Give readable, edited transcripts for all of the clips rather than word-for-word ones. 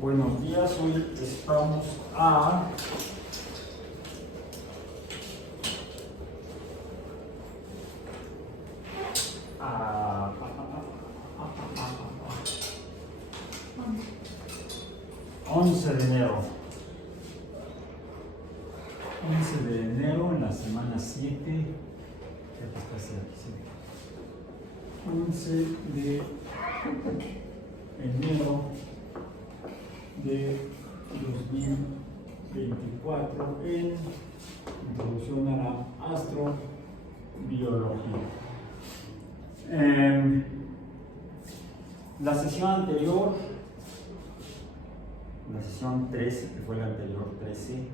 Buenos días, hoy estamos a 11 de enero. 11 de enero en la semana 7. Ya está aquí, sí. 11 de enero de 2024 en Introducción a la Astrobiología. La sesión anterior, la sesión 13, que fue la anterior 13,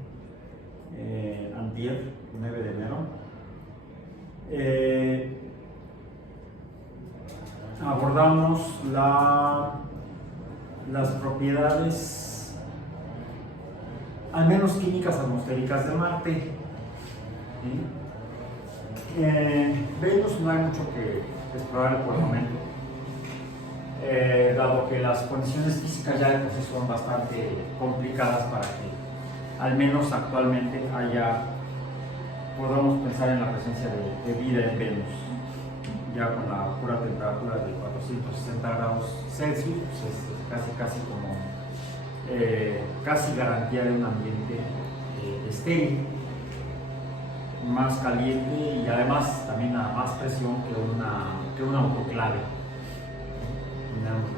antier, 9 de enero, abordamos las propiedades, al menos químicas atmosféricas de Marte. Venus no hay mucho que explorar por el momento, dado que las condiciones físicas ya de por sí son bastante complicadas para que, al menos actualmente, podamos pensar en la presencia de vida en Venus. Ya con la pura temperatura de 460 grados Celsius, pues es casi como casi garantía de un ambiente estéril, más caliente y además también a más presión que un autoclave.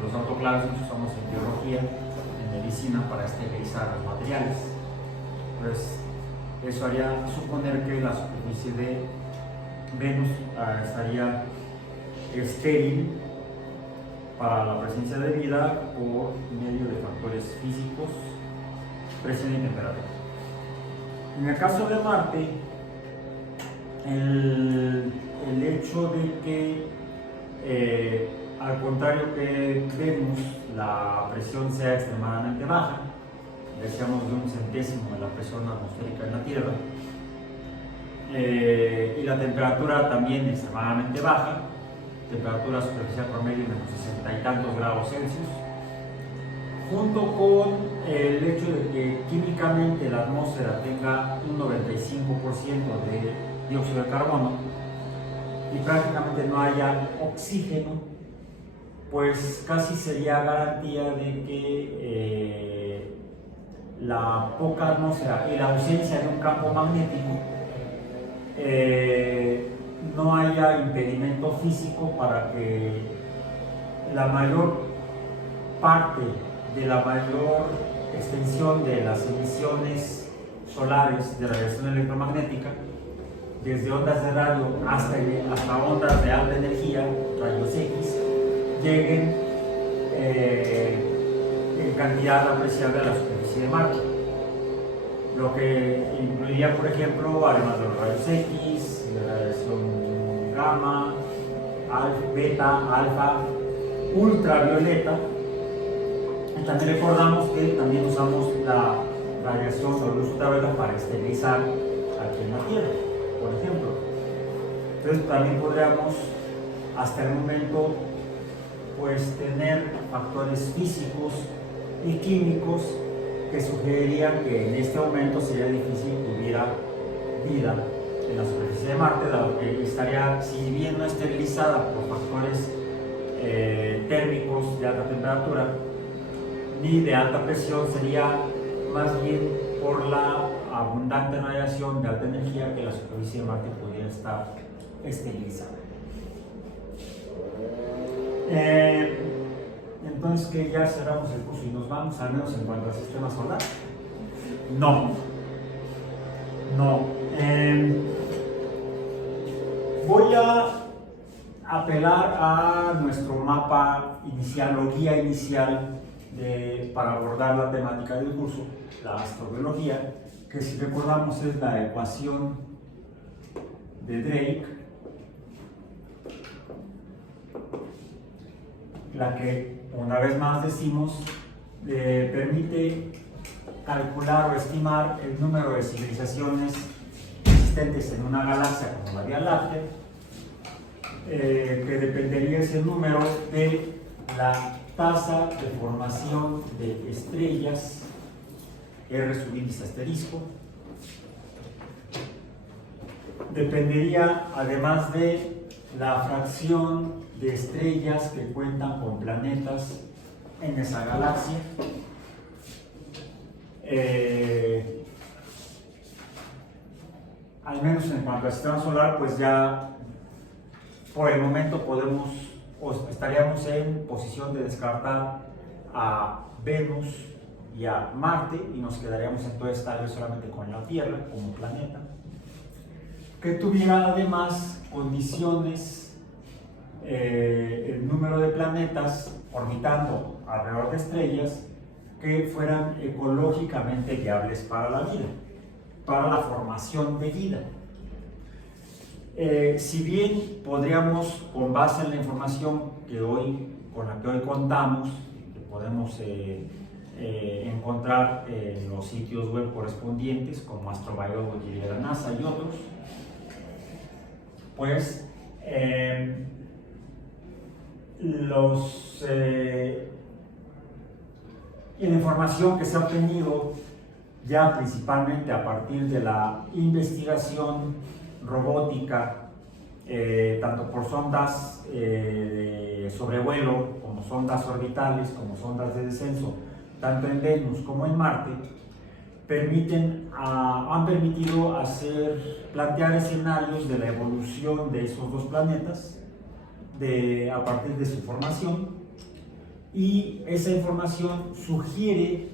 Los autoclaves los usamos en biología, en medicina, para esterilizar los materiales. Pues eso haría suponer que la superficie de Venus estaría estéril para la presencia de vida por medio de factores físicos, presión y temperatura. En el caso de Marte, el hecho de que, al contrario que Venus, la presión sea extremadamente baja, decíamos de 1/100 de la presión atmosférica en la Tierra, y la temperatura también extremadamente baja, temperatura superficial promedio de unos 60 y tantos grados Celsius, junto con el hecho de que químicamente la atmósfera tenga un 95% de dióxido de carbono y prácticamente no haya oxígeno, pues casi sería garantía de que la poca atmósfera y la ausencia de un campo magnético no haya impedimento físico para que la mayor parte de la mayor extensión de las emisiones solares de radiación electromagnética, desde ondas de radio hasta ondas de alta energía, rayos X, lleguen en cantidad apreciable a la superficie de Marte. Lo que incluiría, por ejemplo, además de los rayos X, la radiación gamma, beta, alfa, ultravioleta. Y también recordamos que también usamos la radiación de luz ultravioleta para esterilizar aquí en la Tierra, por ejemplo. Entonces también podríamos, hasta el momento, pues tener factores físicos y químicos que sugerirían que en este momento sería difícil que hubiera vida en la superficie de Marte, dado que estaría, si bien no esterilizada por factores térmicos de alta temperatura ni de alta presión, sería más bien por la abundante radiación de alta energía que la superficie de Marte podría estar esterilizada. Entonces, que ya cerramos el curso y nos vamos, al menos en cuanto al sistema solar. No. Voy a apelar a nuestro mapa inicial o guía inicial para abordar la temática del curso, la astrobiología, que, si recordamos, es la ecuación de Drake, la que, una vez más decimos, permite calcular o estimar el número de civilizaciones existentes en una galaxia como la Vía Láctea, que dependería ese número de la tasa de formación de estrellas, R sub índice asterisco, dependería además de la fracción de estrellas que cuentan con planetas en esa galaxia. Al menos en cuanto al sistema solar, pues ya por el momento podemos o estaríamos en posición de descartar a Venus y a Marte, y nos quedaríamos entonces tal vez solamente con la Tierra como planeta, que tuviera además condiciones, el número de planetas orbitando alrededor de estrellas que fueran ecológicamente viables para la vida, para la formación de vida. Si bien podríamos, con base en la información con la que hoy contamos, que podemos encontrar en los sitios web correspondientes como Astrobiology de la NASA y otros, pues la información que se ha obtenido ya principalmente a partir de la investigación robótica, tanto por sondas de sobrevuelo, como sondas orbitales, como sondas de descenso, tanto en Venus como en Marte, han permitido plantear escenarios de la evolución de esos dos planetas a partir de su formación, y esa información sugiere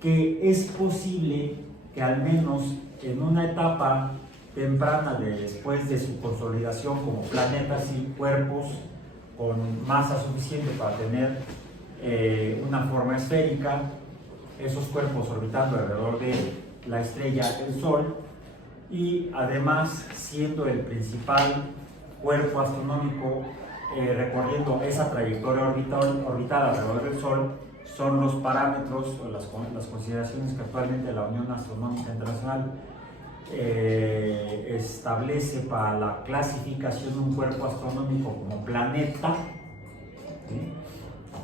que es posible que al menos en una etapa temprana después de su consolidación como planetas y cuerpos con masa suficiente para tener una forma esférica, esos cuerpos orbitando alrededor de la estrella del Sol, y además siendo el principal cuerpo astronómico recorriendo esa trayectoria orbital alrededor del Sol, son los parámetros o las consideraciones que actualmente la Unión Astronómica Internacional establece para la clasificación de un cuerpo astronómico como planeta. ¿Sí?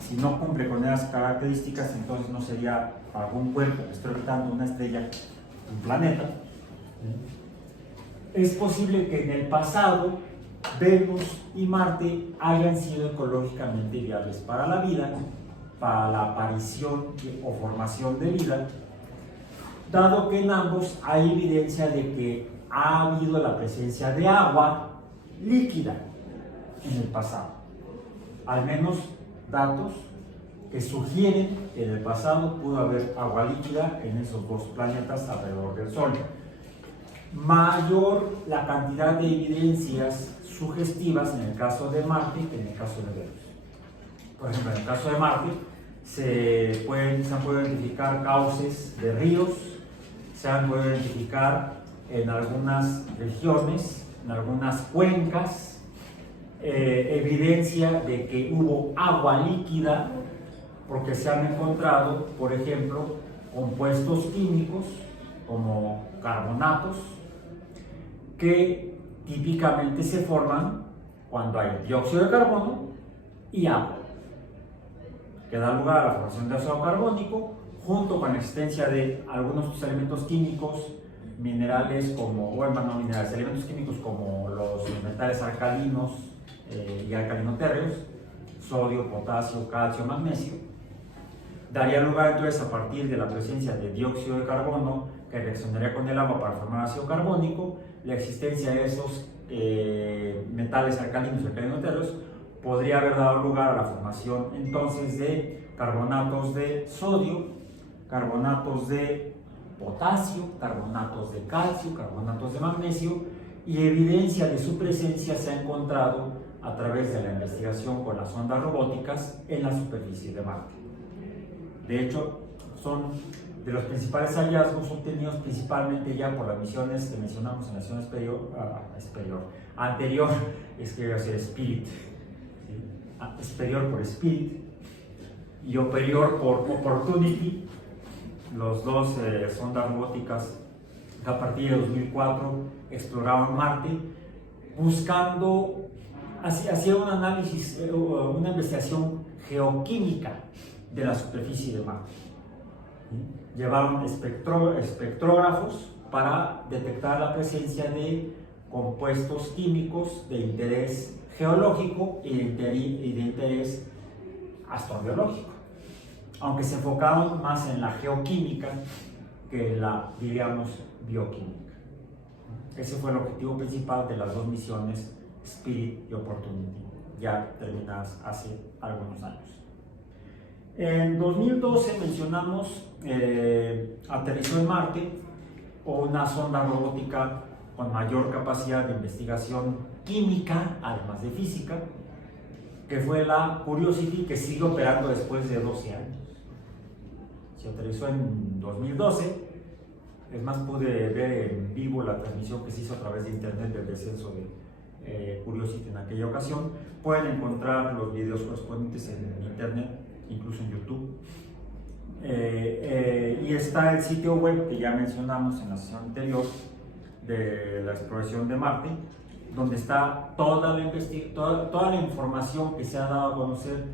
Si no cumple con esas características, entonces no sería algún cuerpo que esté orbitando una estrella, un planeta. ¿Sí? Es posible que en el pasado Venus y Marte hayan sido ecológicamente viables para la vida, para la aparición o formación de vida, dado que en ambos hay evidencia de que ha habido la presencia de agua líquida en el pasado. Al menos datos que sugieren que en el pasado pudo haber agua líquida en esos dos planetas alrededor del Sol. Mayor la cantidad de evidencias sugestivas en el caso de Marte que en el caso de Venus. Por ejemplo, en el caso de Marte se han podido identificar cauces de ríos, se han podido identificar en algunas regiones, en algunas cuencas, evidencia de que hubo agua líquida, porque se han encontrado, por ejemplo, compuestos químicos como carbonatos que típicamente se forman cuando hay dióxido de carbono y agua, que da lugar a la formación de ácido carbónico, junto con la existencia de algunos elementos químicos, minerales como, bueno, no minerales, elementos químicos como los metales alcalinos y alcalinotérreos, sodio, potasio, calcio, magnesio. Daría lugar entonces, a partir de la presencia de dióxido de carbono que reaccionaría con el agua para formar ácido carbónico, la existencia de esos metales alcalinos y alcalinotérreos podría haber dado lugar a la formación entonces de carbonatos de sodio, carbonatos de potasio, carbonatos de calcio, carbonatos de magnesio, y evidencia de su presencia se ha encontrado a través de la investigación con las sondas robóticas en la superficie de Marte. De hecho, son de los principales hallazgos obtenidos principalmente ya por las misiones que mencionamos en la sesión anterior, es que iba a ser Spirit, ¿sí? Superior por Spirit y Operior por Opportunity, los dos sondas robóticas que a partir de 2004 exploraron Marte, buscando, hacía un análisis, una investigación geoquímica de la superficie de Marte. Llevaron espectrógrafos para detectar la presencia de compuestos químicos de interés geológico y de interés astrobiológico, aunque se enfocaron más en la geoquímica que en la, diríamos, bioquímica. Ese fue el objetivo principal de las dos misiones Spirit y Opportunity, ya terminadas hace algunos años. En 2012 mencionamos, aterrizó en Marte una sonda robótica con mayor capacidad de investigación química, además de física, que fue la Curiosity, que sigue operando después de 12 años. Se aterrizó en 2012, es más, pude ver en vivo la transmisión que se hizo a través de internet del descenso de Curiosity en aquella ocasión. Pueden encontrar los videos correspondientes en internet, incluso en YouTube. Y está el sitio web que ya mencionamos en la sesión anterior de la exploración de Marte, donde está toda la información que se ha dado a conocer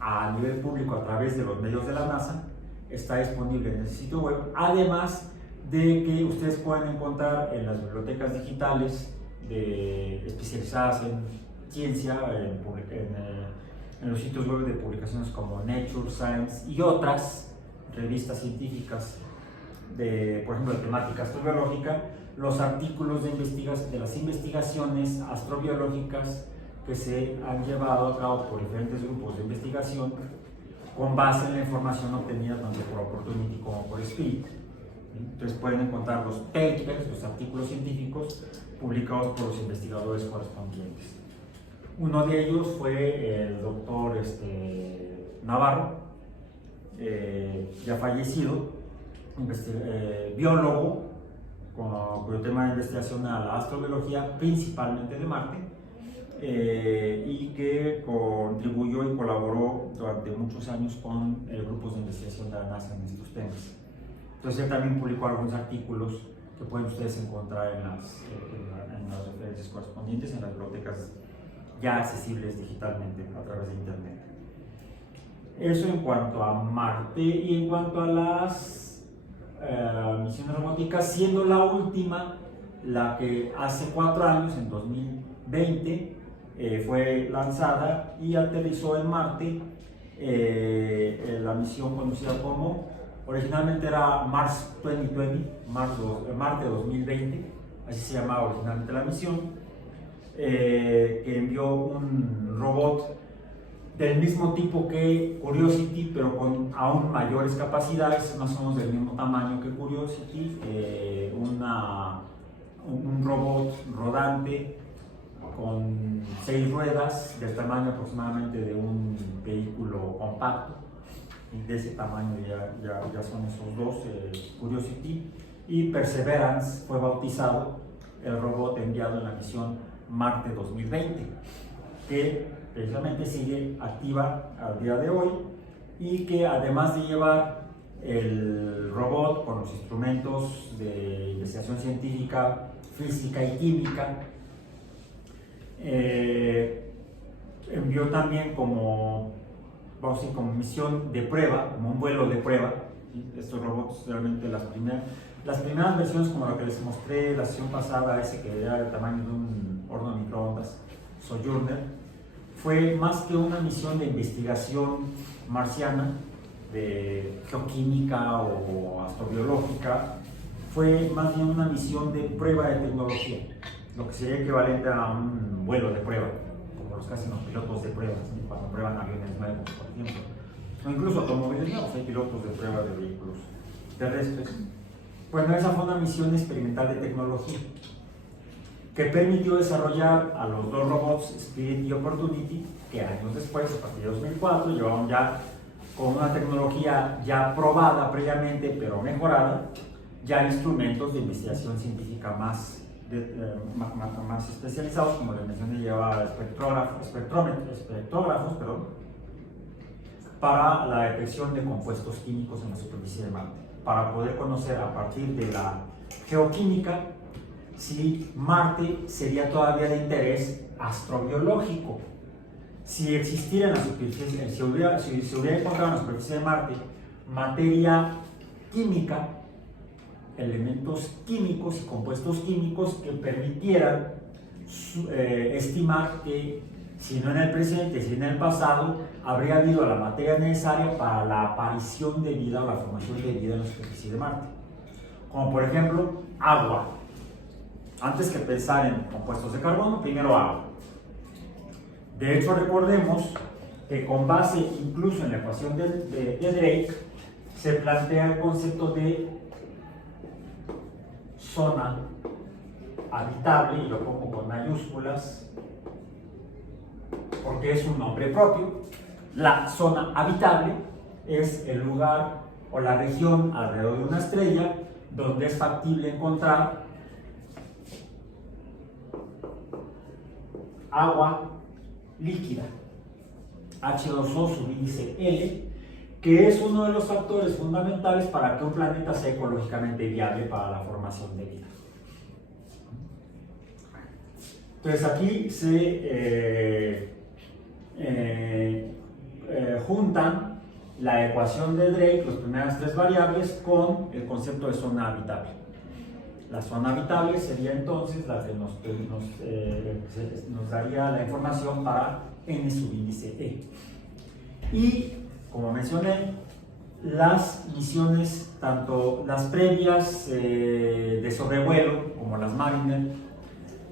a nivel público a través de los medios de la NASA. Está disponible en el sitio web, además de que ustedes pueden encontrar en las bibliotecas digitales especializadas en ciencia, en los sitios web de publicaciones como Nature, Science y otras revistas científicas, por ejemplo, de temática astrobiológica, los artículos de las investigaciones astrobiológicas que se han llevado a cabo por diferentes grupos de investigación con base en la información obtenida tanto por Opportunity como por Spirit. Entonces pueden encontrar los papers, los artículos científicos publicados por los investigadores correspondientes. Uno de ellos fue el doctor Navarro, ya fallecido, biólogo, cuyo tema de investigación era la astrobiología, principalmente de Marte, y que contribuyó y colaboró durante muchos años con grupos de investigación de la NASA en estos temas. Entonces él también publicó algunos artículos que pueden ustedes encontrar en las referencias correspondientes en las bibliotecas ya accesibles digitalmente a través de internet. Eso en cuanto a Marte. Y en cuanto a las misiones robóticas, siendo la última la que hace 4 años, en 2020, fue lanzada y aterrizó en Marte, la misión conocida como, originalmente era Mars 2020, Marte 2020, así se llamaba originalmente la misión, que envió un robot del mismo tipo que Curiosity, pero con aún mayores capacidades, más o menos del mismo tamaño que Curiosity, un robot rodante con 6 ruedas, del tamaño aproximadamente de un vehículo compacto, y de ese tamaño ya son esos dos, Curiosity, y Perseverance fue bautizado el robot enviado en la misión Marte 2020, que precisamente sigue activa al día de hoy, y que además de llevar el robot con los instrumentos de investigación científica, física y química, envió también como misión de prueba, como un vuelo de prueba. Estos robots, realmente las primeras versiones, como la que les mostré la sesión pasada, ese que era del tamaño de un horno de microondas, Sojourner, fue más que una misión de investigación marciana, de geoquímica o astrobiológica, fue más bien una misión de prueba de tecnología, lo que sería equivalente a un vuelo de prueba, como los que hacen los pilotos de prueba, ¿sí? Cuando prueban aviones nuevos, por ejemplo, o incluso automóviles nuevos, hay pilotos de prueba de vehículos terrestres. Bueno, esa fue una misión experimental de tecnología que permitió desarrollar a los dos robots Spirit y Opportunity, que años después, a partir de 2004, llevaban ya con una tecnología ya probada previamente, pero mejorada, ya instrumentos de investigación científica más especializados, como les mencioné, lleva espectrógrafos, para la detección de compuestos químicos en la superficie de Marte, para poder conocer a partir de la geoquímica si Marte sería todavía de interés astrobiológico. si existiera en la superficie, si se hubiera encontrado en la superficie de Marte materia química, elementos químicos y compuestos químicos que permitieran estimar que, si no en el presente, si en el pasado, habría habido la materia necesaria para la aparición de vida o la formación de vida en la superficie de Marte. Como por ejemplo, agua. Antes que pensar en compuestos de carbono, primero agua. De hecho, recordemos que con base incluso en la ecuación de Drake, se plantea el concepto de zona habitable, y lo pongo con mayúsculas porque es un nombre propio. La zona habitable es el lugar o la región alrededor de una estrella donde es factible encontrar agua líquida, H2O subíndice L, que es uno de los factores fundamentales para que un planeta sea ecológicamente viable para la formación de vida. Entonces aquí se juntan la ecuación de Drake, las primeras tres variables, con el concepto de zona habitable. La zona habitable sería entonces la que nos daría la información para n subíndice E. Y, como mencioné, las misiones, tanto las previas de sobrevuelo, como las Mariner,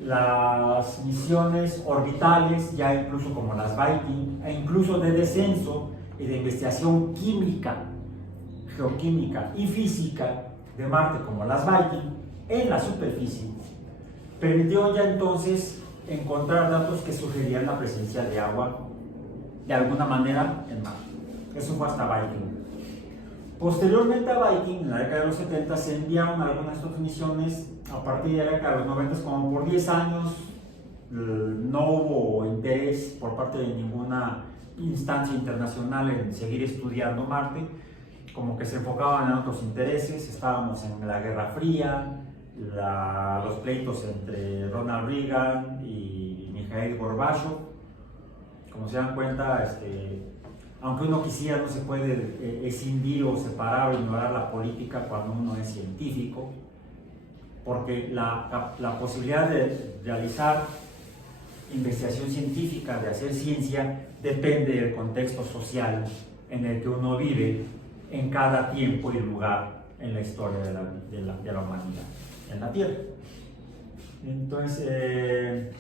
las misiones orbitales, ya incluso como las Viking, e incluso de descenso y de investigación química, geoquímica y física de Marte, como las Viking, en la superficie, permitió ya entonces encontrar datos que sugerían la presencia de agua de alguna manera en Marte. Eso fue hasta Viking. Posteriormente a Viking, en la década de los 70, se enviaron algunas de estas misiones a partir de la década de los 90, como por 10 años. No hubo interés por parte de ninguna instancia internacional en seguir estudiando Marte, como que se enfocaban en otros intereses. Estábamos en la Guerra Fría, los pleitos entre Ronald Reagan y Mikhail Gorbachev. Como se dan cuenta, aunque uno quisiera, no se puede escindir o separar o ignorar la política cuando uno es científico, porque la posibilidad de realizar investigación científica, de hacer ciencia, depende del contexto social en el que uno vive en cada tiempo y lugar en la historia de la humanidad en la Tierra. Entonces,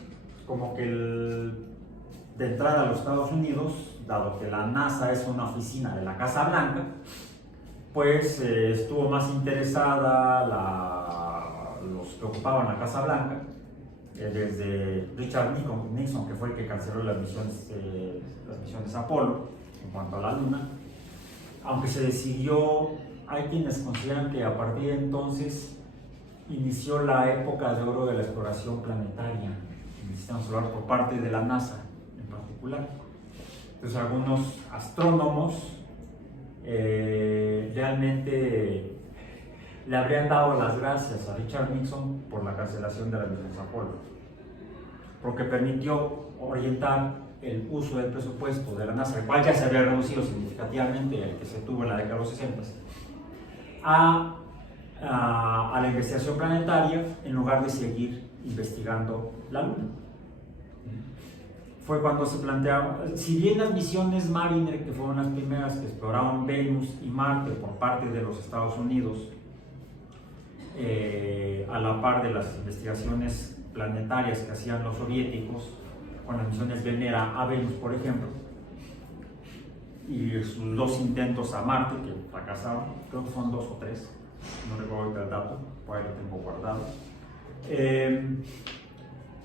como que de entrada a los Estados Unidos, dado que la NASA es una oficina de la Casa Blanca, pues estuvo más interesada los que ocupaban la Casa Blanca, desde Richard Nixon, que fue el que canceló las misiones Apolo en cuanto a la Luna, aunque se decidió. Hay quienes consideran que a partir de entonces inició la época de oro de la exploración planetaria en el sistema solar por parte de la NASA en particular. Entonces algunos astrónomos realmente le habrían dado las gracias a Richard Nixon por la cancelación de las misiones Apolo, porque permitió orientar el uso del presupuesto de la NASA, el cual ya se había reducido significativamente, el que se tuvo en la década de los 60, a la investigación planetaria en lugar de seguir investigando la Luna. Fue cuando se plantearon, si bien las misiones Mariner, que fueron las primeras que exploraron Venus y Marte por parte de los Estados Unidos, a la par de las investigaciones planetarias que hacían los soviéticos, con las misiones Venera a Venus, por ejemplo, y sus dos intentos a Marte que fracasaron, creo que son 2 o 3, no recuerdo ahorita el dato, por ahí lo tengo guardado.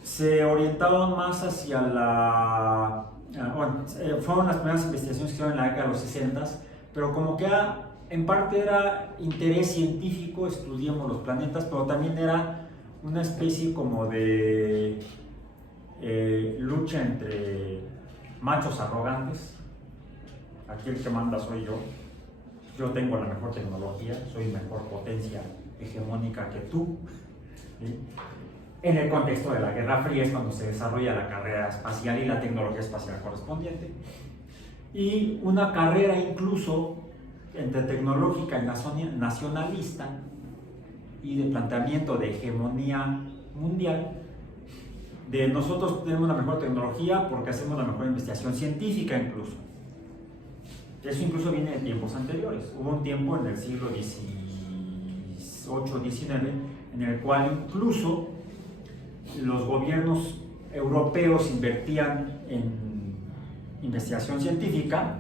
Se orientaron más hacia fueron las primeras investigaciones que hicieron en la década de los 60, pero como que en parte era interés científico, estudiamos los planetas, pero también era una especie como de lucha entre machos arrogantes. Aquí el que manda soy yo tengo la mejor tecnología, soy mejor potencia hegemónica que tú, ¿sí? En el contexto de la Guerra Fría es cuando se desarrolla la carrera espacial y la tecnología espacial correspondiente. Y una carrera incluso entre tecnológica y nacionalista y de planteamiento de hegemonía mundial, de nosotros tenemos la mejor tecnología porque hacemos la mejor investigación científica incluso. Eso incluso viene de tiempos anteriores. Hubo un tiempo en el siglo XVIII-XIX en el cual incluso los gobiernos europeos invertían en investigación científica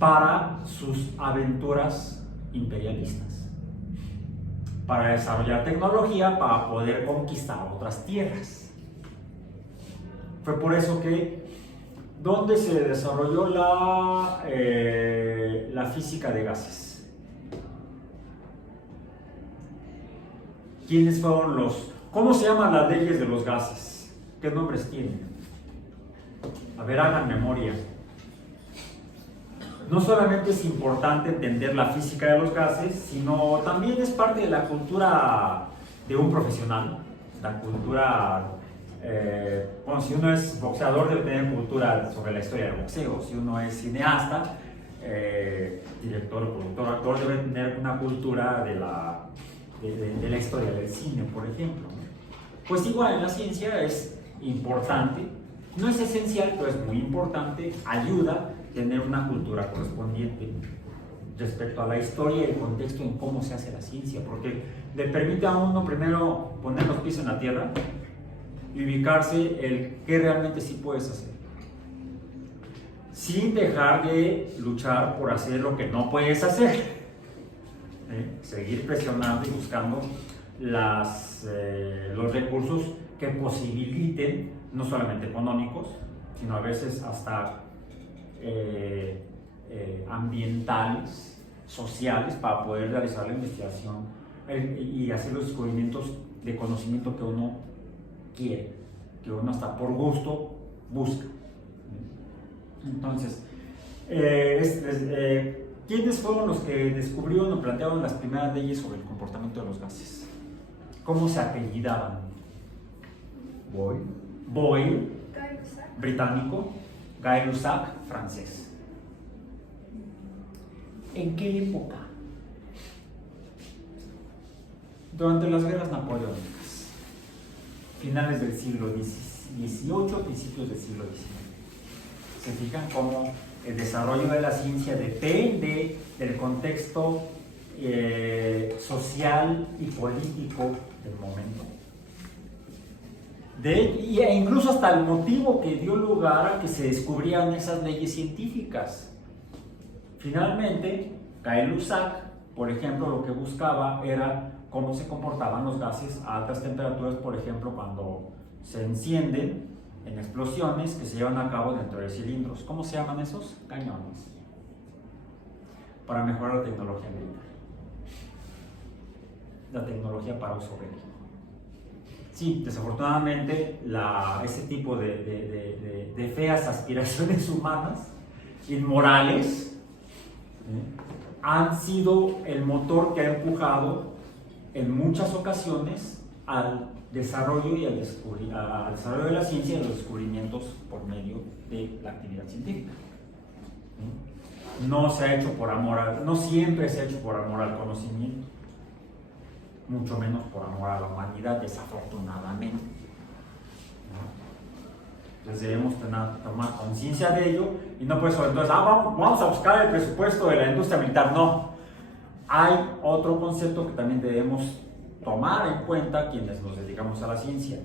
para sus aventuras imperialistas, para desarrollar tecnología para poder conquistar otras tierras. Fue por eso que ¿dónde se desarrolló la física de gases? ¿Quiénes fueron los? ¿Cómo se llaman las leyes de los gases? ¿Qué nombres tienen? A ver, hagan memoria. No solamente es importante entender la física de los gases, sino también es parte de la cultura de un profesional. La cultura, bueno, si uno es boxeador debe tener cultura sobre la historia del boxeo. Si uno es cineasta, director, productor, actor, debe tener una cultura de la historia del cine, por ejemplo. Pues igual en la ciencia es importante, no es esencial, pero es muy importante, ayuda a tener una cultura correspondiente respecto a la historia y el contexto en cómo se hace la ciencia, porque le permite a uno primero poner los pies en la tierra y ubicarse el qué realmente sí puedes hacer, sin dejar de luchar por hacer lo que no puedes hacer. Seguir presionando y buscando los recursos que posibiliten, no solamente económicos, sino a veces hasta ambientales, sociales, para poder realizar la investigación y hacer los descubrimientos de conocimiento que uno quiere, que uno hasta por gusto busca. Entonces, ¿quiénes fueron los que descubrieron o plantearon las primeras leyes sobre el comportamiento de los gases? ¿Cómo se apellidaban? Boyle, británico, Gay-Lussac, francés. ¿En qué época? Durante las guerras napoleónicas, finales del siglo XVIII, principios del siglo XIX. ¿Se fijan cómo el desarrollo de la ciencia depende del contexto social y político del momento? E incluso hasta el motivo que dio lugar a que se descubrieran esas leyes científicas. Finalmente, Gay-Lussac, por ejemplo, lo que buscaba era cómo se comportaban los gases a altas temperaturas, por ejemplo, cuando se encienden en explosiones que se llevan a cabo dentro de cilindros. ¿Cómo se llaman esos? Cañones. Para mejorar la tecnología militar. La tecnología para uso bélico. Sí, desafortunadamente ese tipo de feas aspiraciones humanas, inmorales, han sido el motor que ha empujado en muchas ocasiones al desarrollo y al desarrollo de la ciencia y los descubrimientos por medio de la actividad científica. No se ha hecho por amor, no siempre se ha hecho por amor al conocimiento, mucho menos por amor a la humanidad, desafortunadamente. Entonces debemos tomar conciencia de ello y no por eso entonces vamos a buscar el presupuesto de la industria militar. No, hay otro concepto que también debemos tomar en cuenta quienes nos dedicamos a la ciencia.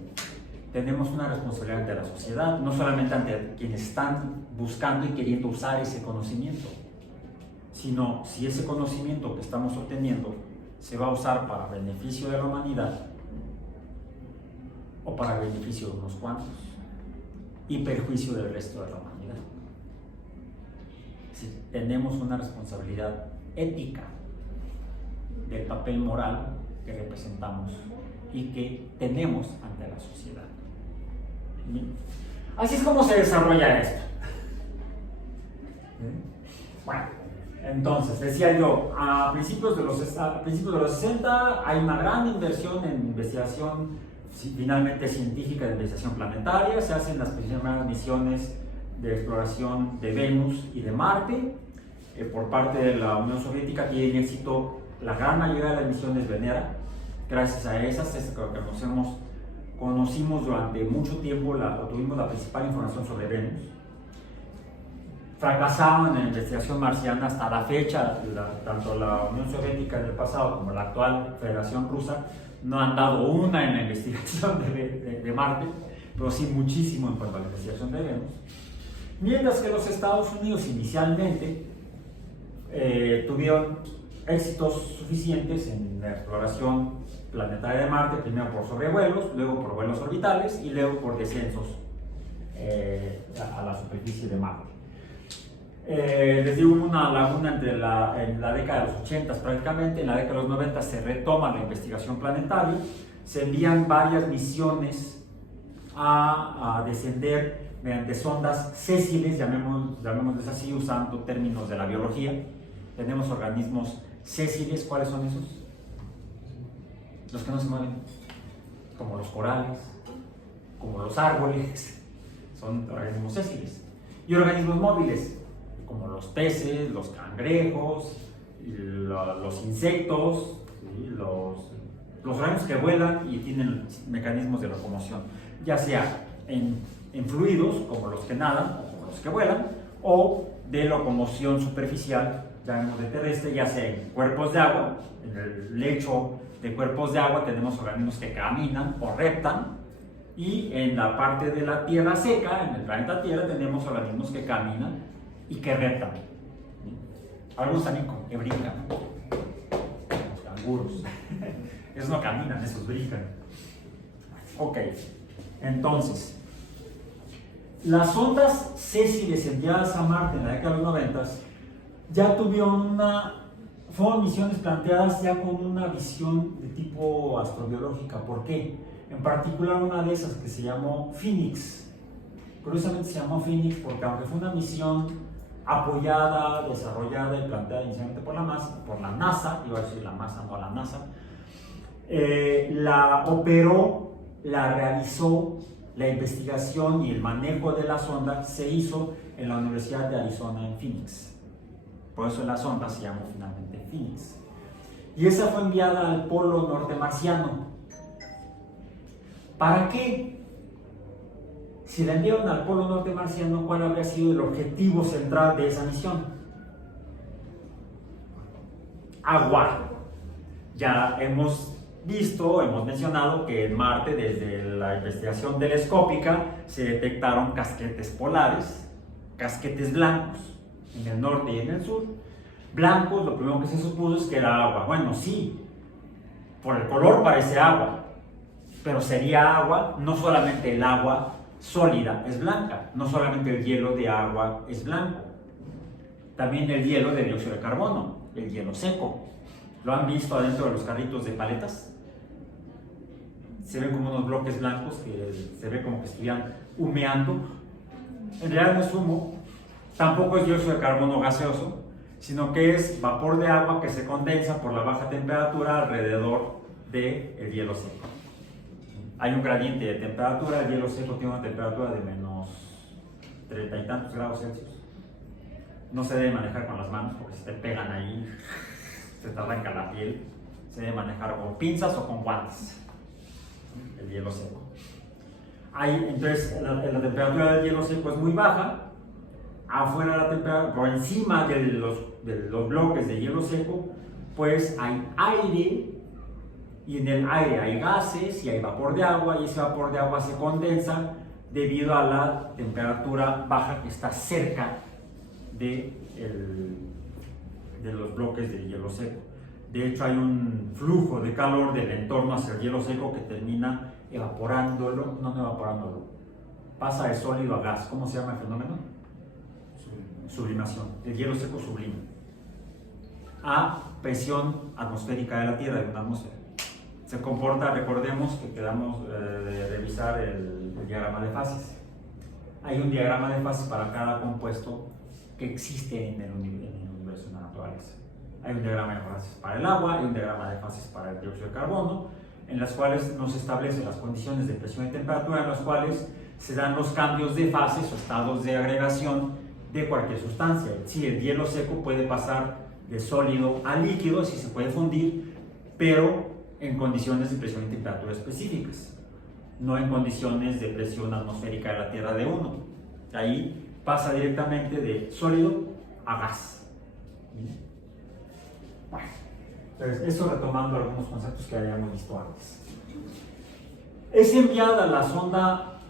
Tenemos una responsabilidad ante la sociedad, no solamente ante quienes están buscando y queriendo usar ese conocimiento, sino si ese conocimiento que estamos obteniendo se va a usar para beneficio de la humanidad o para beneficio de unos cuantos y perjuicio del resto de la humanidad. Si tenemos una responsabilidad ética del papel moral que representamos y que tenemos ante la sociedad. Así es como se desarrolla esto. Bueno, Entonces, decía yo, a principios de los 60 hay una gran inversión en investigación finalmente científica de investigación planetaria, se hacen las primeras misiones de exploración de Venus y de Marte por parte de la Unión Soviética. Tiene éxito la gran mayoría de las misiones Venera. Gracias a esas es que conocimos durante mucho tiempo, tuvimos la principal información sobre Venus. Fracasaron en la investigación marciana hasta la fecha. Tanto la Unión Soviética en el pasado como la actual Federación Rusa no han dado una en la investigación de Marte, pero sí muchísimo en cuanto a la investigación de Venus. Mientras que los Estados Unidos inicialmente tuvieron éxitos suficientes en la exploración planetaria de Marte, primero por sobrevuelos, luego por vuelos orbitales y luego por descensos a la superficie de Marte. Les digo, una laguna en la década de los 80 prácticamente. En la década de los 90 se retoma la investigación planetaria, se envían varias misiones a descender mediante sondas sésiles, llamémosles así usando términos de la biología. Tenemos organismos sésiles. ¿Cuáles son esos? Los que no se mueven, como los corales, como los árboles, son organismos sésiles. Y organismos móviles, como los peces, los cangrejos, los insectos, ¿sí? los organismos que vuelan y tienen mecanismos de locomoción, ya sea en fluidos, como los que nadan o como los que vuelan, o de locomoción superficial, llamémosle terrestre, ya sea en cuerpos de agua. En el lecho de cuerpos de agua tenemos organismos que caminan o reptan, y en la parte de la tierra seca, en el planeta Tierra, tenemos organismos que caminan y que reptan. Algunos también que brincan, los canguros. Esos no caminan, esos brincan. Ok, entonces, las ondas sésiles enviadas a Marte en la década de los 90 ya fueron misiones planteadas ya con una visión de tipo astrobiológica. ¿Por qué? En particular una de esas que se llamó Phoenix. Curiosamente se llamó Phoenix porque, aunque fue una misión apoyada, desarrollada y planteada inicialmente por la NASA, iba a decir la masa, no la NASA, la operó, la realizó, la investigación y el manejo de la sonda se hizo en la Universidad de Arizona en Phoenix. Por eso la sonda se llamó finalmente Phoenix. Y esa fue enviada al polo norte marciano. ¿Para qué? Si la enviaron al polo norte marciano, ¿cuál habría sido el objetivo central de esa misión? Agua. Ya hemos mencionado que en Marte, desde la investigación telescópica, se detectaron casquetes polares, casquetes blancos, en el norte y en el sur. Blancos, lo primero que se supuso es que era agua. Bueno, sí, por el color parece agua, pero sería agua. No solamente el agua sólida es blanca, no solamente el hielo de agua es blanco, también el hielo de dióxido de carbono, el hielo seco. ¿Lo han visto adentro de los carritos de paletas? Se ven como unos bloques blancos que se ve como que estuvieran humeando. En realidad no es humo, tampoco es dióxido de carbono gaseoso, sino que es vapor de agua que se condensa por la baja temperatura alrededor del hielo seco. Hay un gradiente de temperatura. El hielo seco tiene una temperatura de menos 30 y tantos grados Celsius. No se debe manejar con las manos porque se te pegan ahí, se te arranca la piel. Se debe manejar con pinzas o con guantes, el hielo seco. Entonces la temperatura del hielo seco es muy baja. Afuera de la temperatura, por encima de los bloques de hielo seco, pues hay aire, y en el aire hay gases y hay vapor de agua, y ese vapor de agua se condensa debido a la temperatura baja que está cerca de los bloques de hielo seco. De hecho, hay un flujo de calor del entorno hacia el hielo seco que termina evaporándolo, pasa de sólido a gas. ¿Cómo se llama el fenómeno? Sublimación. El hielo seco sublima a presión atmosférica de la Tierra, de una atmósfera. Se comporta, recordemos que quedamos de revisar el diagrama de fases. Hay un diagrama de fases para cada compuesto que existe en el universo, en la naturaleza. Hay un diagrama de fases para el agua, hay un diagrama de fases para el dióxido de carbono, en las cuales nos establecen las condiciones de presión y temperatura, en las cuales se dan los cambios de fases o estados de agregación de cualquier sustancia. Sí, el hielo seco puede pasar de sólido a líquido, sí se puede fundir, pero en condiciones de presión y temperatura específicas, no en condiciones de presión atmosférica de la Tierra de 1. Ahí pasa directamente de sólido a gas. Bueno, entonces, eso retomando algunos conceptos que habíamos visto antes. Es enviada la sonda,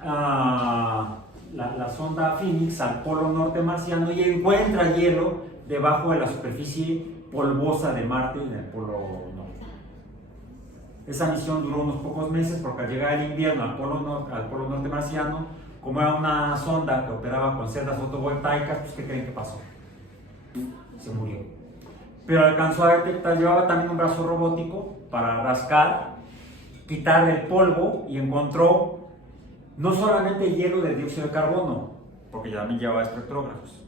la sonda Phoenix al polo norte marciano y encuentra hielo debajo de la superficie polvosa de Marte en el polo norte. Esa misión duró unos pocos meses porque al llegar el invierno al polo norte marciano, como era una sonda que operaba con celdas fotovoltaicas, pues ¿qué creen que pasó? Se murió. Pero alcanzó a detectar, llevaba también un brazo robótico para rascar, quitar el polvo y encontró no solamente hielo de dióxido de carbono, porque también llevaba espectrógrafos,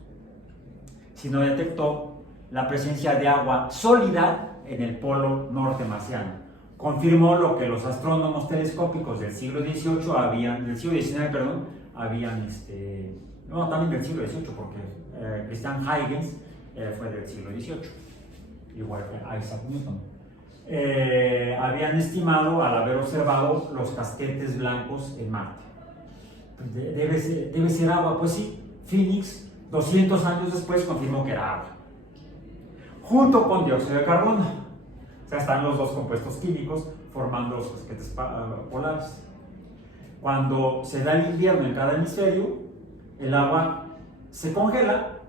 sino detectó la presencia de agua sólida en el polo norte marciano. Confirmó lo que los astrónomos telescópicos del siglo XVIII del siglo XIX, también del siglo XVIII, porque Christian Huygens fue del siglo XVIII, igual que Isaac Newton. Habían estimado al haber observado los casquetes blancos en Marte. Debe ser agua, pues sí. Phoenix, 200 años después, confirmó que era agua, junto con dióxido de carbono. O sea, están los dos compuestos químicos formando los casquetes polares. Cuando se da el invierno en cada hemisferio, el agua se congela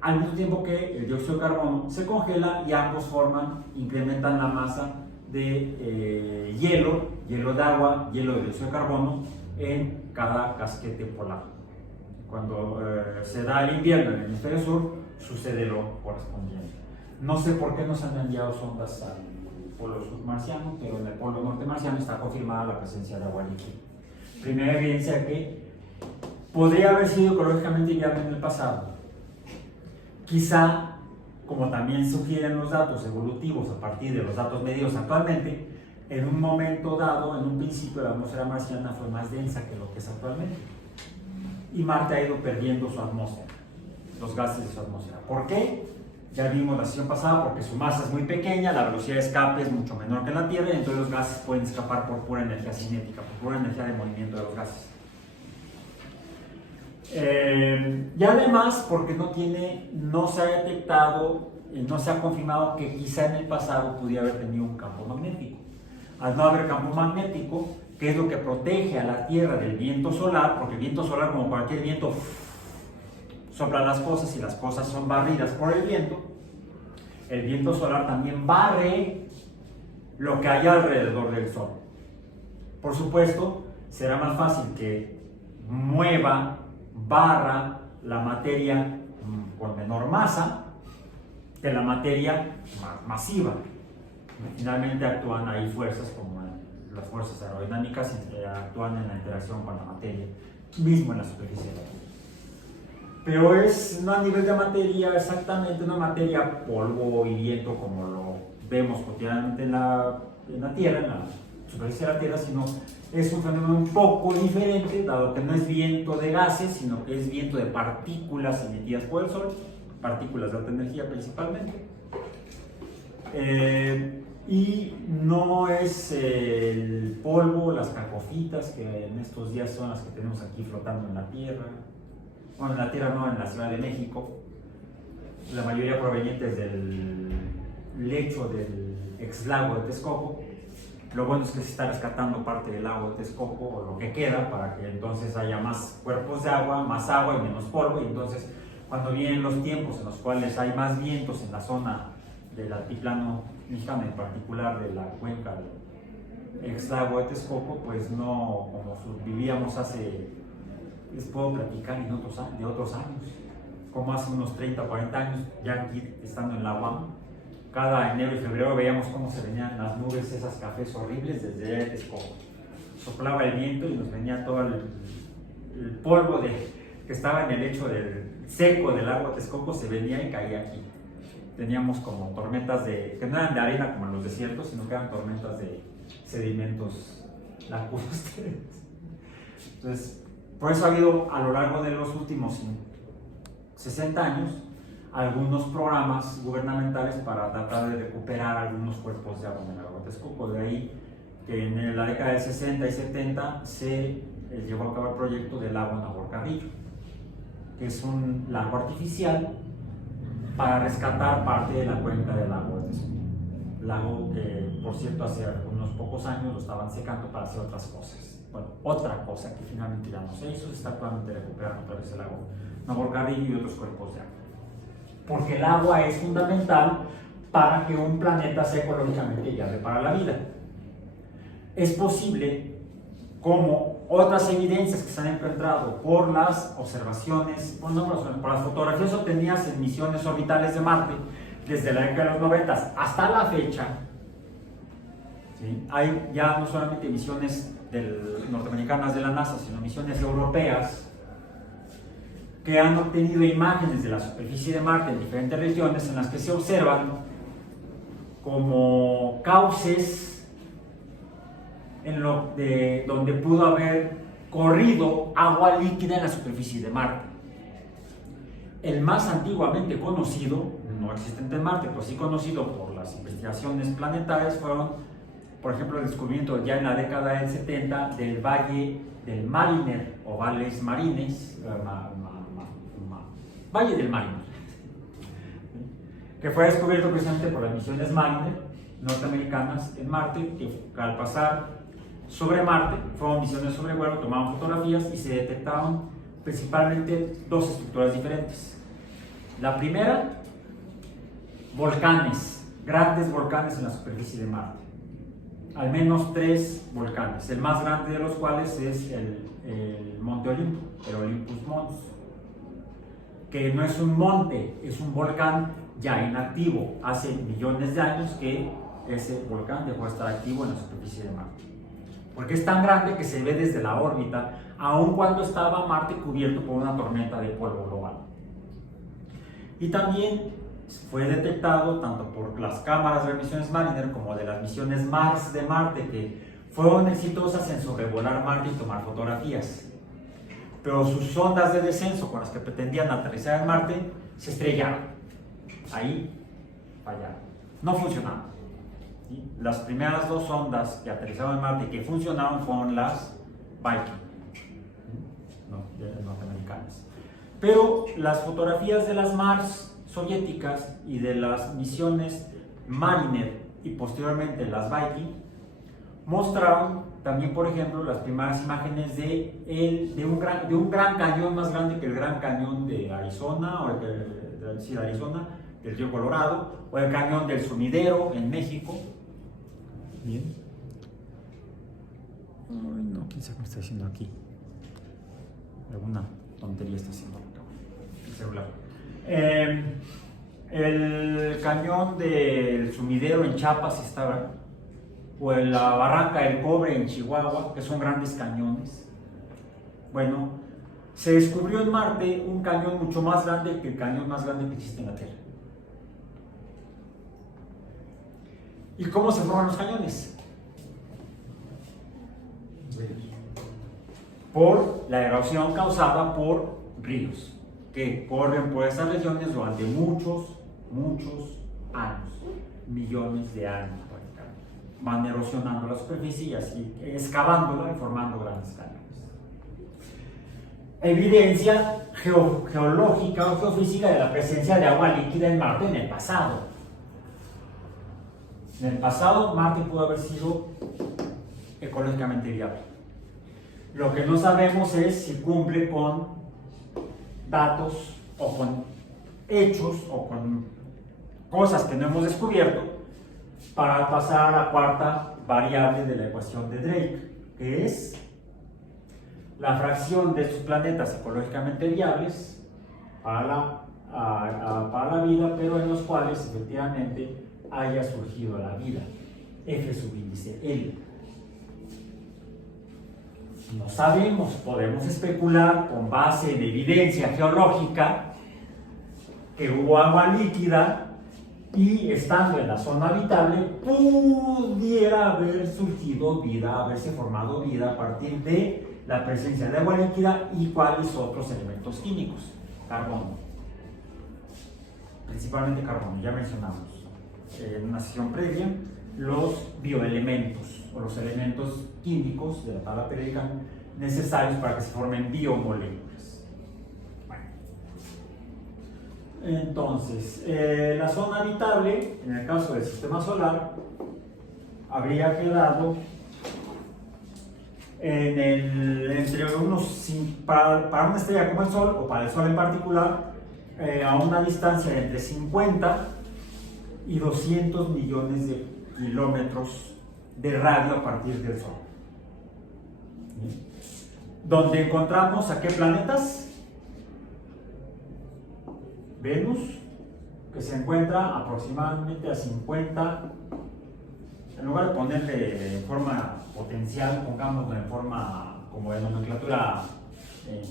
al mismo tiempo que el dióxido de carbono se congela y ambos incrementan la masa de hielo de agua, hielo de dióxido de carbono en cada casquete polar. Cuando se da el invierno en el hemisferio sur, sucede lo correspondiente. No sé por qué no se han enviado sondas al polo sur marciano, pero en el polo norte marciano está confirmada la presencia de agua líquida. Primera evidencia que podría haber sido ecológicamente viable en el pasado. Quizá, como también sugieren los datos evolutivos a partir de los datos medidos actualmente, en un momento dado, en un principio, la atmósfera marciana fue más densa que lo que es actualmente. Y Marte ha ido perdiendo su atmósfera, los gases de su atmósfera. ¿Por qué? Ya vimos la sesión pasada, porque su masa es muy pequeña, la velocidad de escape es mucho menor que en la Tierra, y entonces los gases pueden escapar por pura energía cinética, por pura energía de movimiento de los gases. Y además, porque no se ha detectado, no se ha confirmado que quizá en el pasado pudiera haber tenido un campo magnético. Al no haber campo magnético, que es lo que protege a la Tierra del viento solar, porque el viento solar, como cualquier viento, sopla las cosas y las cosas son barridas por el viento solar también barre lo que hay alrededor del Sol. Por supuesto, será más fácil que barra la materia con menor masa que la materia más masiva. Finalmente actúan ahí fuerzas como las fuerzas aerodinámicas que actúan en la interacción con la materia, mismo en la superficie de la Tierra. Pero es no a nivel de materia exactamente, una materia polvo y viento como lo vemos cotidianamente en la Tierra, en la superficie de la Tierra, sino es un fenómeno un poco diferente, dado que no es viento de gases, sino que es viento de partículas emitidas por el Sol, partículas de alta energía principalmente. Y no es el polvo, las cacofitas, que en estos días son las que tenemos aquí flotando en la Tierra. Bueno, en la Tierra no, en la Ciudad de México, la mayoría provenientes del lecho del ex lago de Texcoco. Lo bueno es que se está rescatando parte del lago de Texcoco, o lo que queda, para que entonces haya más cuerpos de agua, más agua y menos polvo, y entonces cuando vienen los tiempos en los cuales hay más vientos en la zona del altiplano mexicano, en particular de la cuenca del ex lago de Texcoco, pues no como vivíamos les puedo platicar de otros años, como hace unos 30 o 40 años, ya aquí estando en la UAM, cada enero y febrero veíamos cómo se venían las nubes, esas cafés horribles desde Texcoco. Soplaba el viento y nos venía todo el polvo que estaba en el lecho seco del lago de Texcoco, se venía y caía aquí. teníamos como tormentas que no eran de arena como en los desiertos, sino que eran tormentas de sedimentos lacustres. Entonces, por eso ha habido a lo largo de los últimos 60 años algunos programas gubernamentales para tratar de recuperar algunos cuerpos de agua en el lago de Texcoco. De ahí que en la década de 60 y 70 se llevó a cabo el proyecto del lago Nahuelcarrillo, que es un lago artificial para rescatar parte de la cuenca del lago de Texcoco. Lago que, por cierto, hace unos pocos años lo estaban secando para hacer otras cosas. Bueno, otra cosa que finalmente ya no se hizo, se está actualmente recuperando otra vez el lago Nahuelcarrillo y otros cuerpos de agua. Porque el agua es fundamental para que un planeta sea ecológicamente viable para la vida. Es posible, como otras evidencias que se han encontrado por las observaciones, por las fotografías obtenidas en misiones orbitales de Marte, desde la década de los 90 hasta la fecha, ¿sí? Hay ya no solamente misiones norteamericanas de la NASA, sino misiones europeas que han obtenido imágenes de la superficie de Marte en diferentes regiones en las que se observan como cauces donde pudo haber corrido agua líquida en la superficie de Marte. El más antiguamente conocido, no existente en Marte, pero sí conocido por las investigaciones planetarias, fueron, por ejemplo, el descubrimiento ya en la década del 70 del Valle del Mariner o Valles Marines, Valle del Mariner, que fue descubierto precisamente por las misiones Mariner norteamericanas en Marte, que al pasar sobre Marte, fueron misiones sobre vuelo, tomaban fotografías y se detectaron principalmente dos estructuras diferentes. La primera, volcanes, grandes volcanes en la superficie de Marte. Al menos 3 volcanes, el más grande de los cuales es el Monte Olimpo, el Olympus Mons, que no es un monte, es un volcán ya inactivo. Hace millones de años que ese volcán dejó de estar activo en la superficie de Marte. Porque es tan grande que se ve desde la órbita, aun cuando estaba Marte cubierto por una tormenta de polvo global. Y también fue detectado tanto por las cámaras de misiones Mariner como de las misiones Mars de Marte, que fueron exitosas en sobrevolar Marte y tomar fotografías. Pero sus sondas de descenso con las que pretendían aterrizar en Marte se estrellaron. Ahí fallaron. No funcionaron. ¿Sí? Las primeras 2 sondas que aterrizaron en Marte y que funcionaron fueron las Viking, norteamericanas. Pero las fotografías de las Mars soviéticas y de las misiones Mariner y posteriormente las Viking mostraron también, por ejemplo, las primeras imágenes de un gran cañón más grande que el Gran Cañón de Arizona, o de Arizona, del río Colorado, o el Cañón del Sumidero en México. Bien. Ay, no, quién sabe qué me está diciendo aquí. Alguna tontería está haciendo el celular. El Cañón del Sumidero en Chiapas estaba, o en la Barranca del Cobre en Chihuahua, que son grandes cañones. Bueno, se descubrió en Marte un cañón mucho más grande que el cañón más grande que existe en la Tierra. ¿Y cómo se forman los cañones? Por la erosión causada por ríos que corren por esas regiones durante muchos años, millones de años. Van erosionando la superficie y así excavándola y formando grandes cañones. Evidencia geológica o geofísica de la presencia de agua líquida en Marte en el pasado. En el pasado, Marte pudo haber sido ecológicamente viable. Lo que no sabemos es si cumple con datos o con hechos o con cosas que no hemos descubierto para pasar a la cuarta variable de la ecuación de Drake, que es la fracción de estos planetas ecológicamente viables para la vida, pero en los cuales efectivamente haya surgido la vida. F subíndice L. No sabemos, podemos especular con base en evidencia geológica que hubo agua líquida y estando en la zona habitable pudiera haber surgido vida, haberse formado vida a partir de la presencia de agua líquida y cuáles otros elementos químicos. Carbono, principalmente carbono, ya mencionamos en una sesión previa los bioelementos o los elementos químicos de la tabla periódica necesarios para que se formen biomoléculas. Bueno. Entonces, la zona habitable, en el caso del sistema solar, habría quedado entre unos, para una estrella como el Sol, o para el Sol en particular, a una distancia de entre 50 y 200 millones de kilómetros de radio a partir del Sol. Donde encontramos a qué planetas? Venus, que se encuentra aproximadamente a 50, en lugar de ponerle en forma potencial, pongámoslo en forma como de nomenclatura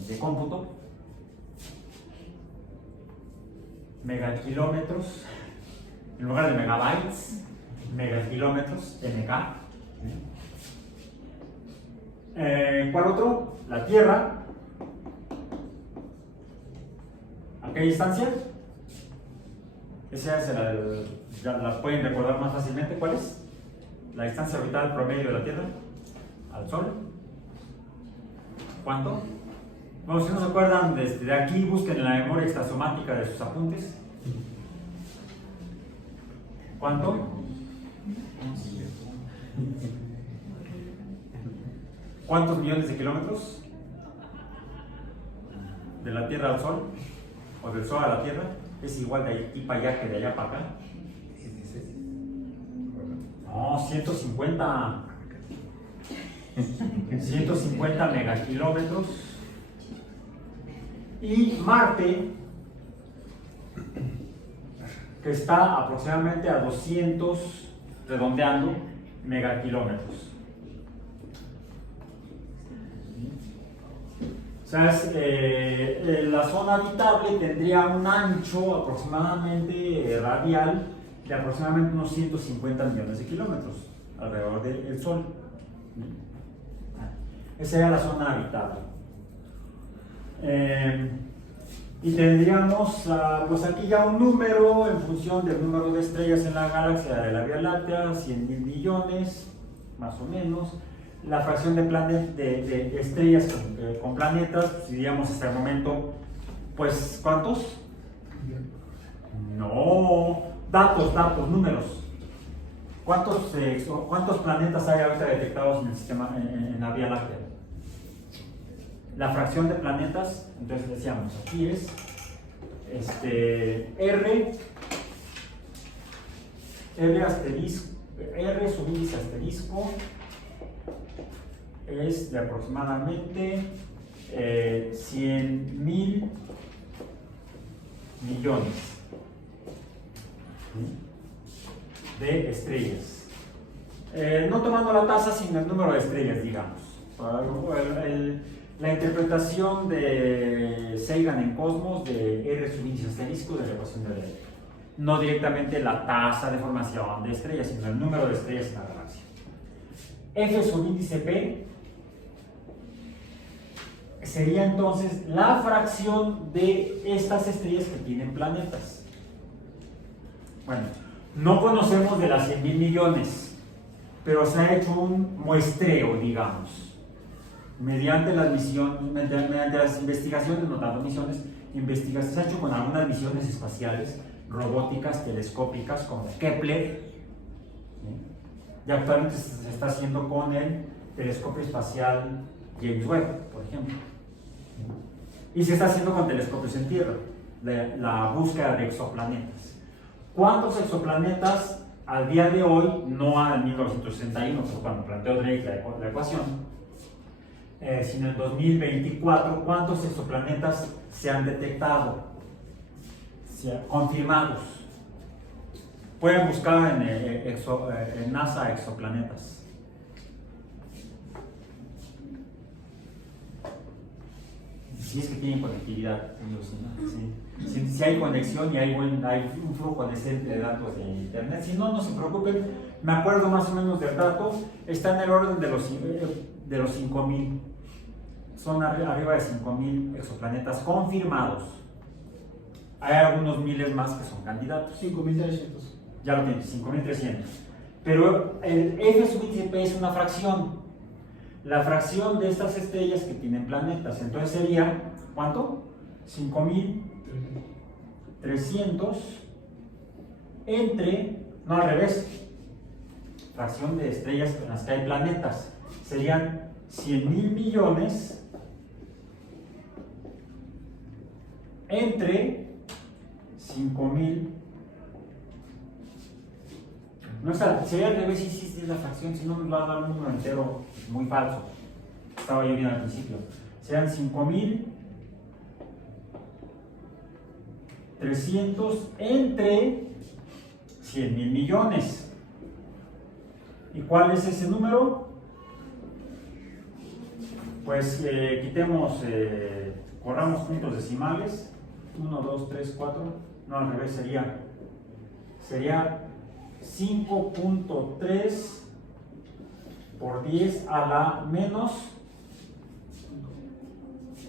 de cómputo, megakilómetros, en lugar de megabytes, megakilómetros, MK. ¿Cuál otro? La Tierra. ¿A qué distancia? Esa ya la pueden recordar más fácilmente. ¿Cuál es? La distancia orbital promedio de la Tierra al Sol. ¿Cuánto? Bueno, si no se acuerdan, desde aquí busquen en la memoria extrasomática de sus apuntes. ¿Cuánto? ¿Cuántos millones de kilómetros? De la Tierra al Sol, o del Sol a la Tierra, es igual de aquí para allá que de allá para acá. No, 150 megakilómetros. Y Marte, que está aproximadamente a 200, redondeando, megakilómetros. O sea, la zona habitable tendría un ancho aproximadamente radial de aproximadamente unos 150 millones de kilómetros alrededor del Sol. Esa sería la zona habitable. Y tendríamos pues aquí ya un número en función del número de estrellas en la galaxia de la Vía Láctea, 100.000 millones, más o menos. La fracción de estrellas con planetas, pues, diríamos hasta el momento, pues, ¿cuántos? No, datos, números. ¿Cuántos planetas hay ahorita detectados en el sistema, en la Vía Láctea? La fracción de planetas, entonces decíamos, aquí es R subíndice asterisco es de aproximadamente 100.000 millones de estrellas. No tomando la tasa, sino el número de estrellas, digamos. La interpretación de Sagan en Cosmos de R subíndice asterisco de la ecuación de Euler. No directamente la tasa de formación de estrellas, sino el número de estrellas en la galaxia. F subíndice P sería entonces la fracción de estas estrellas que tienen planetas. Bueno, no conocemos de las 100.000 millones, pero se ha hecho un muestreo, digamos. Mediante las investigaciones, no tanto misiones, se ha hecho con algunas misiones espaciales, robóticas, telescópicas, como Kepler, ¿sí? Y actualmente se está haciendo con el telescopio espacial James Webb, por ejemplo. Y se está haciendo con telescopios en Tierra, la búsqueda de exoplanetas. ¿Cuántos exoplanetas al día de hoy, no en 1961, pues cuando planteó Drake la ecuación, sino en 2024, cuántos exoplanetas se han detectado, confirmados? Pueden buscar en NASA exoplanetas. Si es que tienen conectividad, ¿sí? Si hay conexión y hay un flujo decente de datos de internet. Si no, no se preocupen, me acuerdo más o menos del dato, está en el orden de los 5000. Son arriba de 5000 exoplanetas confirmados. Hay algunos miles más que son candidatos. 5300. Ya lo tienes, 5300. Pero el F sub índice P es una fracción. La fracción de estas estrellas que tienen planetas. Entonces sería, ¿cuánto? 5300 entre, no al revés, fracción de estrellas en las que hay planetas. Serían 100,000 millones entre 5000. No sería al revés si hiciste la fracción, si no nos va a dar un número entero muy falso. Estaba yo bien al principio. Sean 5300 entre 100,000 millones. ¿Y cuál es ese número? Pues quitemos, corramos puntos decimales. 1, 2, 3, 4. No, al revés, sería 5.3 por 10 a la menos.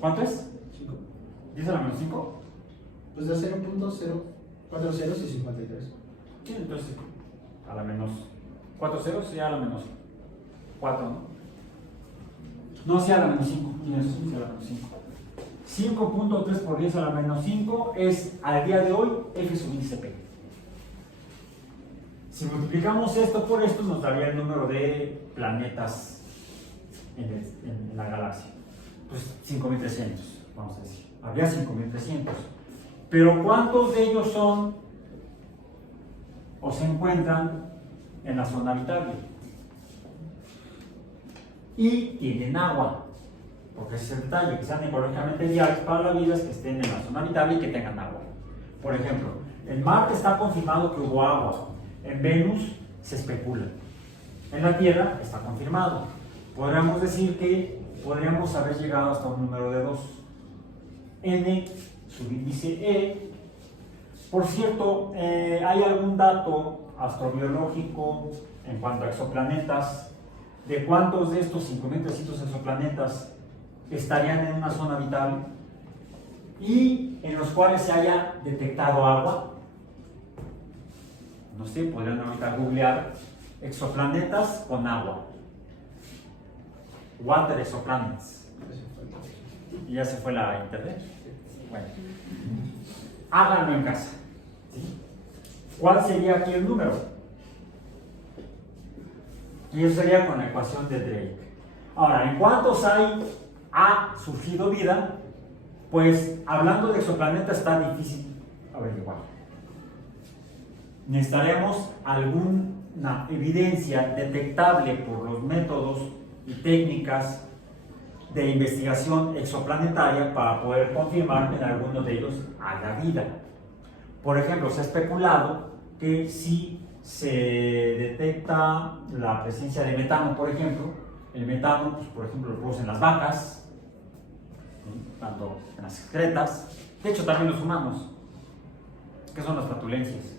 ¿Cuánto es? 5. ¿10 a la menos 5? Pues da 0.040 y 53. Sí, entonces a la menos 4 ceros y a la menos 4, ¿no? No, sí a la menos 5. Sí a la menos 5. 5.3 por 10 a la menos 5 es al día de hoy F sub índice P. Si multiplicamos esto por esto nos daría el número de planetas en la galaxia. Pues 5300, vamos a decir. Habría 5300. Pero ¿cuántos de ellos son o se encuentran en la zona habitable? Y tienen agua. Porque ese es el detalle, que sean ecológicamente viables para la vida, que estén en la zona habitable y que tengan agua. Por ejemplo, en Marte está confirmado que hubo agua. En Venus se especula. En la Tierra está confirmado. Podríamos decir que podríamos haber llegado hasta un número de 2. N subíndice E. Por cierto, ¿hay algún dato astrobiológico en cuanto a exoplanetas? ¿De cuántos de estos 5300 exoplanetas estarían en una zona habitable y en los cuales se haya detectado agua? No sé, podrían ahorita googlear exoplanetas con agua. Water exoplanets. Y ya se fue la internet. Bueno, háganlo en casa. ¿Sí? ¿Cuál sería aquí el número? Y eso sería con la ecuación de Drake. Ahora, ¿en cuántos ha surgido vida? Pues hablando de exoplanetas está difícil averiguar. Necesitaremos alguna evidencia detectable por los métodos y técnicas de investigación exoplanetaria para poder confirmar que en alguno de ellos haya vida. Por ejemplo, se ha especulado que si se detecta la presencia de metano, por ejemplo, el metano, pues, por ejemplo, lo producen las vacas, tanto en las excretas, de hecho también los humanos. ¿Qué son las flatulencias?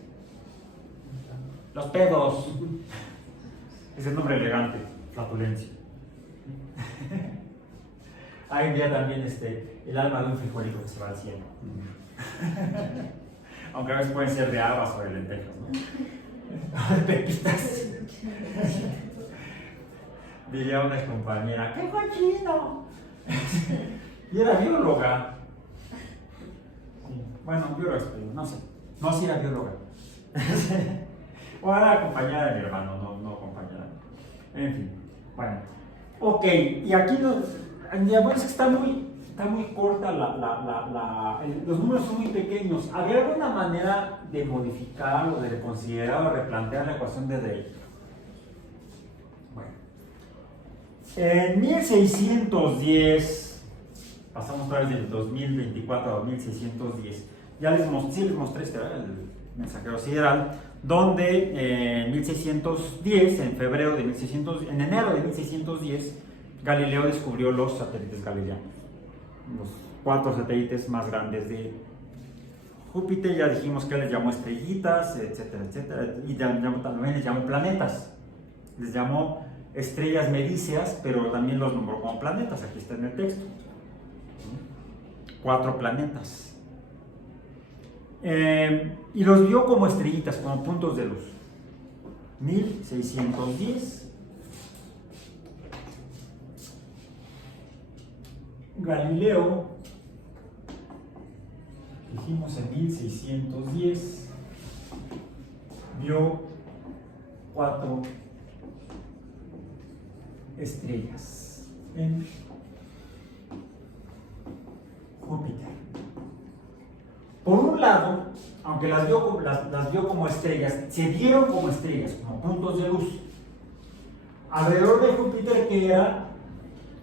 Los pedos. Es el nombre elegante, flatulencia. Hay un día también el alma de un frijolito que se va al cielo. Aunque a veces pueden ser de habas o de lentejas, ¿no? De pepitas. Diría una compañera, ¡qué cochino! Y era bióloga. Bueno, bióloga, no sé. No, sí era bióloga. O era compañera de mi hermano, no compañera. En fin, bueno. Ok, y aquí bueno, es que está muy corta los números son muy pequeños. ¿Había alguna manera de modificar o de reconsiderar o replantear la ecuación de Drake? Bueno, en 1610, pasamos otra vez del 2024 a 1610, ya les mostré el mensajero sideral, donde en 1610, en enero de 1610, Galileo descubrió los satélites galileanos, los 4 satélites más grandes Júpiter ya dijimos que les llamó estrellitas, etcétera, etcétera, y también les llamó planetas. Les llamó estrellas medíceas, pero también los nombró como planetas. Aquí está en el texto. 4 planetas. Y los vio como estrellitas, como puntos de luz. 1610. Galileo, dijimos en 1610, vio 4 estrellas en Júpiter. Por un lado, aunque las vio como estrellas, se vieron como estrellas, como puntos de luz. Alrededor de Júpiter, que era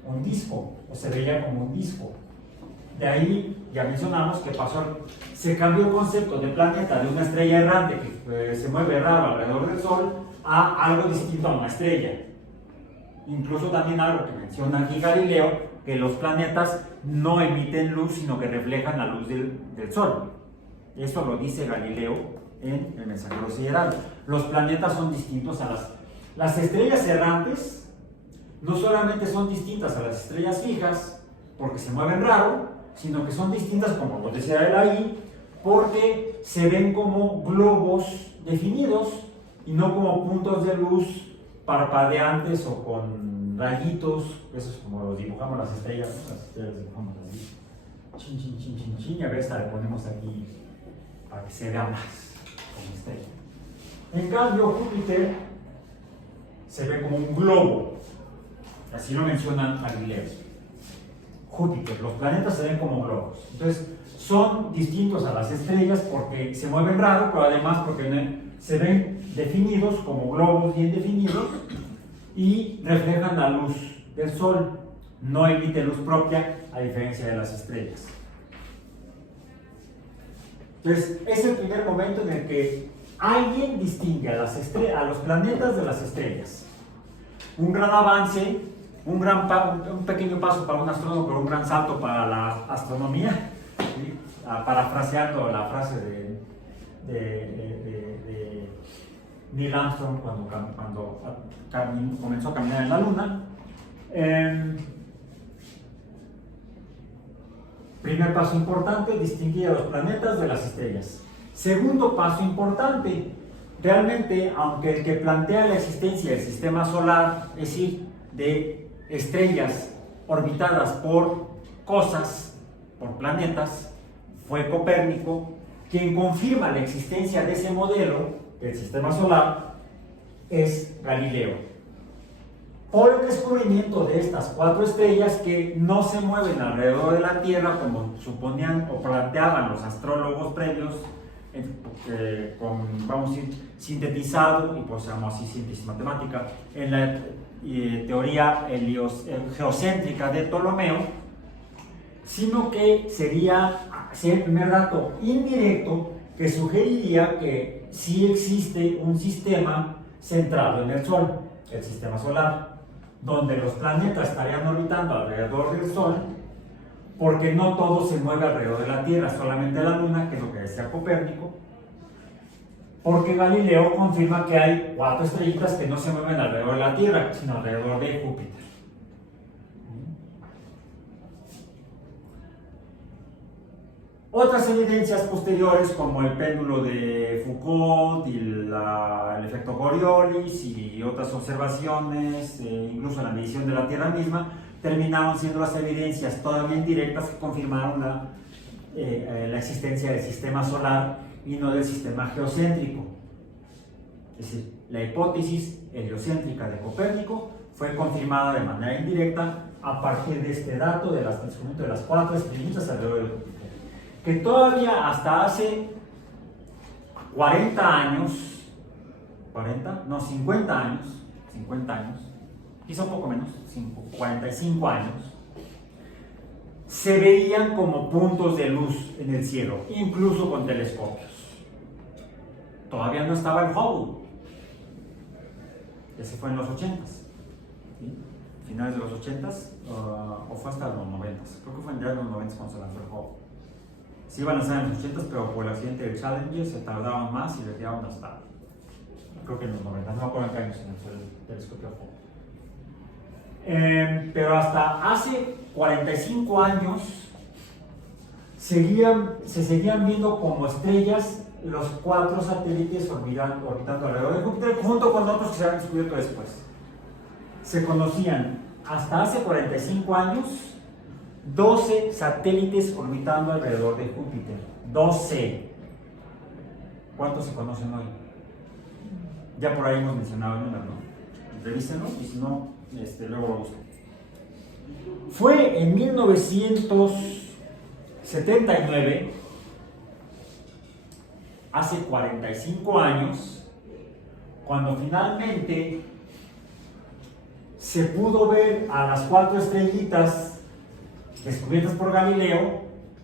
un disco, o se veía como un disco. De ahí ya mencionamos que se cambió el concepto de planeta, de una estrella errante que se mueve raro alrededor del Sol, a algo distinto a una estrella. Incluso también algo que menciona aquí Galileo, que los planetas no emiten luz, sino que reflejan la luz del Sol. Eso lo dice Galileo en el Mensajero Sideral. Los planetas son distintos a las estrellas errantes. No solamente son distintas a las estrellas fijas, porque se mueven raro, sino que son distintas, como lo decía él ahí, porque se ven como globos definidos y no como puntos de luz parpadeantes o con rayitos. Eso es como lo dibujamos las estrellas, ¿no? Las estrellas dibujamos así, chin, chin, chin, chin, chin, y a veces le ponemos aquí para que se vea más como estrella. En cambio, Júpiter se ve como un globo. Así lo mencionan Galileo. Júpiter, los planetas se ven como globos. Entonces, son distintos a las estrellas porque se mueven raro, pero además porque se ven definidos como globos bien definidos y reflejan la luz del Sol. No emite luz propia, a diferencia de las estrellas. Entonces, es el primer momento en el que alguien distingue a los planetas de las estrellas. Un gran avance. Un pequeño paso para un astrónomo, pero un gran salto para la astronomía, ¿sí? Parafraseando la frase de Neil Armstrong cuando comenzó a caminar en la Luna. Primer paso importante, distinguir a los planetas de las estrellas. Segundo paso importante, realmente, aunque el que plantea la existencia del sistema solar, es decir, de estrellas orbitadas por cosas, por planetas, fue Copérnico, quien confirma la existencia de ese modelo del sistema solar, es Galileo. Por el descubrimiento de estas 4 estrellas que no se mueven alrededor de la Tierra como suponían o planteaban los astrólogos previos, vamos a decir, sintetizado, y pues llamamos así síntesis matemática, en la teoría geocéntrica de Ptolomeo, sino que sería el primer dato indirecto que sugeriría que sí existe un sistema centrado en el Sol, el sistema solar, donde los planetas estarían orbitando alrededor del Sol, porque no todo se mueve alrededor de la Tierra, solamente la Luna, que es lo que decía Copérnico, porque Galileo confirma que hay 4 estrellitas que no se mueven alrededor de la Tierra, sino alrededor de Júpiter. Otras evidencias posteriores, como el péndulo de Foucault y el efecto Coriolis y otras observaciones, incluso la medición de la Tierra misma, terminaron siendo las evidencias todavía indirectas que confirmaron la existencia del sistema solar y no del sistema geocéntrico. Es decir, la hipótesis heliocéntrica de Copérnico fue confirmada de manera indirecta a partir de este dato del descubrimiento de las 4 estrellitas alrededor de Júpiter, que todavía hasta hace 50 años, quizá un poco menos, 45 años, se veían como puntos de luz en el cielo, incluso con telescopios. Todavía no estaba el Hubble, ese fue en los 80s, ¿sí? Finales de los 80s, o fue hasta los 90s, creo que fue en los 90s cuando se lanzó el Hubble. Se iba a lanzar en los 80, pero por el accidente del Challenger se tardaban más y le quedaron hasta, creo que en los 90, no me acuerdo en qué años se lanzó el telescopio Hubble. Pero hasta hace 45 años se seguían viendo como estrellas los 4 satélites orbitando alrededor de Júpiter, junto con otros que se han descubierto después. Se conocían hasta hace 45 años 12 satélites orbitando alrededor de Júpiter. 12. ¿Cuántos se conocen hoy? Ya por ahí hemos mencionado el número, ¿no? Revísenlo y si no, luego lo busco. Fue en 1979, hace 45 años, cuando finalmente se pudo ver a las 4 estrellitas descubiertas por Galileo,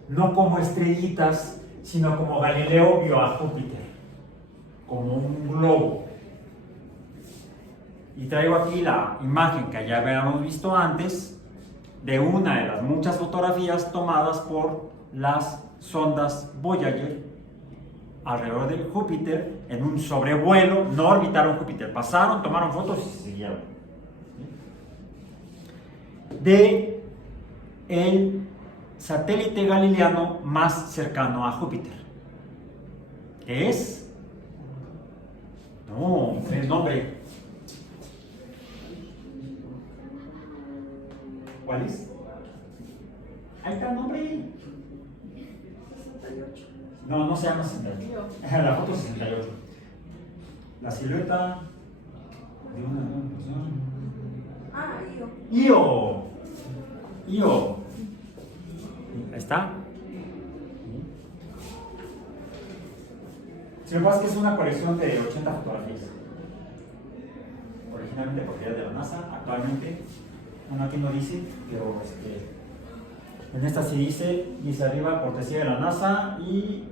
no como estrellitas, sino como Galileo vio a Júpiter, como un globo. Y traigo aquí la imagen que ya habíamos visto antes, de una de las muchas fotografías tomadas por las sondas Voyager alrededor de Júpiter en un sobrevuelo. No orbitaron Júpiter, pasaron, tomaron fotos y se siguieron. De el satélite galileano más cercano a Júpiter, que es, no, el nombre, ¿cuál es? Ahí está el nombre. 68. No, no se llama 68. La foto es 68. La silueta de una persona. Ah, Io. Io. Ahí está. Si lo que pasa es que es una colección de 80 fotografías. Originalmente propiedad de la NASA, actualmente, bueno, aquí no dice, pero en esta sí dice arriba, cortesía de la NASA y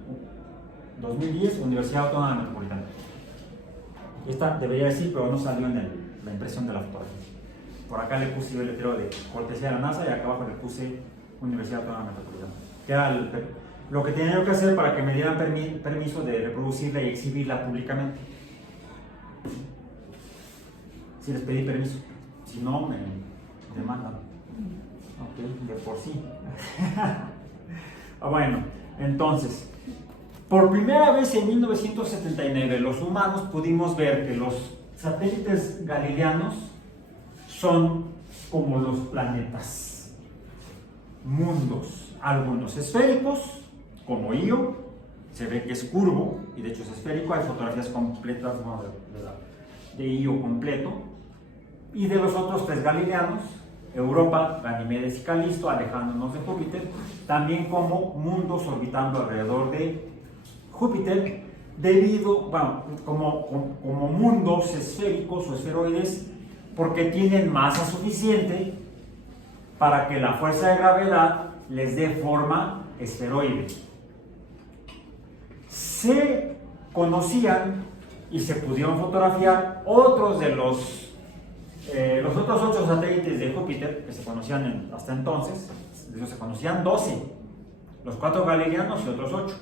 2010, Universidad Autónoma Metropolitana. Esta debería decir, pero no salió en la impresión de la fotografía. Por acá le puse el letrero de cortesía de la NASA y acá abajo le puse Universidad Autónoma Metropolitana. Que era lo que tenía que hacer para que me dieran permiso de reproducirla y exhibirla públicamente. Si les pedí permiso, si no me demandan. Ok, de por sí. Bueno, entonces, por primera vez en 1979 los humanos pudimos ver que los satélites galileanos son como los planetas, mundos, algunos esféricos, como Io, se ve que es curvo, y de hecho es esférico, hay fotografías completas de Io completo, y de los otros 3 galileanos, Europa, Ganímedes y Calisto, alejándonos de Júpiter, también como mundos orbitando alrededor de Júpiter, como mundos esféricos o esferoides, porque tienen masa suficiente para que la fuerza de gravedad les dé forma esferoide. Se conocían y se pudieron fotografiar otros de los otros 8 satélites de Júpiter que se conocían hasta entonces. De ellos se conocían 12, los 4 galileanos y otros 8.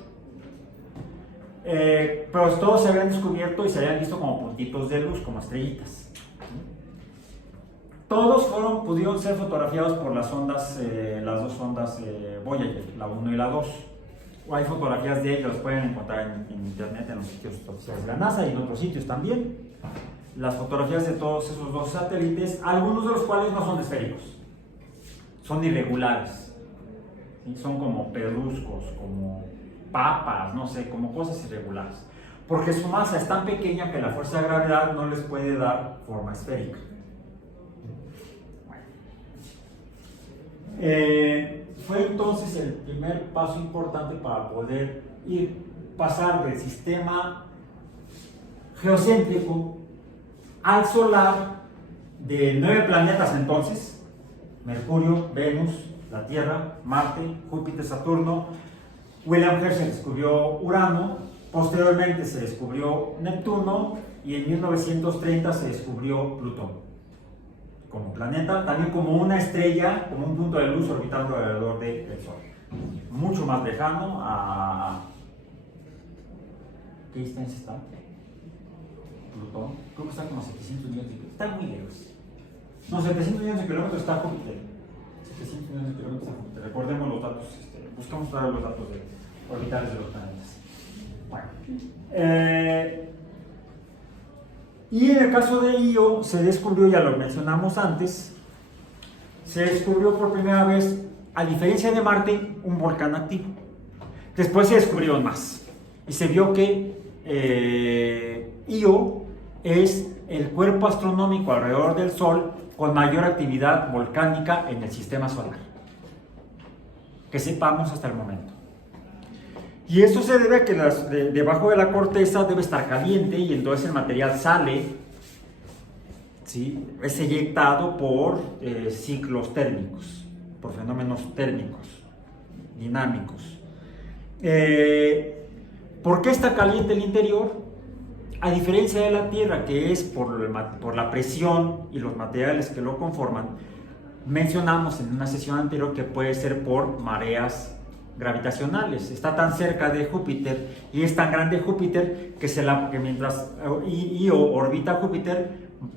Pero todos se habían descubierto y se habían visto como puntitos de luz, como estrellitas. Todos pudieron ser fotografiados por las ondas, las 2 ondas Voyager, la 1 y la 2. Hay fotografías de ellos, las pueden encontrar en internet, en los sitios oficiales de la NASA y en otros sitios también. Las fotografías de todos esos 2 satélites, algunos de los cuales no son esféricos, son irregulares, ¿sí? Son como pedruscos, como papas, no sé, como cosas irregulares, porque su masa es tan pequeña que la fuerza de gravedad no les puede dar forma esférica. Fue entonces el primer paso importante para poder pasar del sistema geocéntrico al solar de 9 planetas entonces: Mercurio, Venus, la Tierra, Marte, Júpiter, Saturno. William Herschel descubrió Urano, posteriormente se descubrió Neptuno y en 1930 se descubrió Plutón como planeta, también como una estrella, como un punto de luz orbitando alrededor del Sol. mucho más lejano a... ¿Qué distancia está? Plutón. Creo que está como 700 millones de kilómetros. Está muy lejos. No, 700 millones de kilómetros está Júpiter. 700 millones de kilómetros está Júpiter. Recordemos los datos, buscamos traer los datos orbitales de los planetas. Bueno. Y en el caso de Io se descubrió, ya lo mencionamos antes, se descubrió por primera vez, a diferencia de Marte, un volcán activo. Después se descubrieron más y se vio que Io es el cuerpo astronómico alrededor del Sol con mayor actividad volcánica en el sistema solar, que sepamos hasta el momento. Y esto se debe a que debajo de la corteza debe estar caliente y entonces el material sale, ¿sí? Es eyectado por ciclos térmicos, por fenómenos térmicos, dinámicos. ¿Por qué está caliente el interior? A diferencia de la Tierra, que es por la presión y los materiales que lo conforman, mencionamos en una sesión anterior que puede ser por mareas gravitacionales. Está tan cerca de Júpiter y es tan grande Júpiter que mientras Io orbita Júpiter,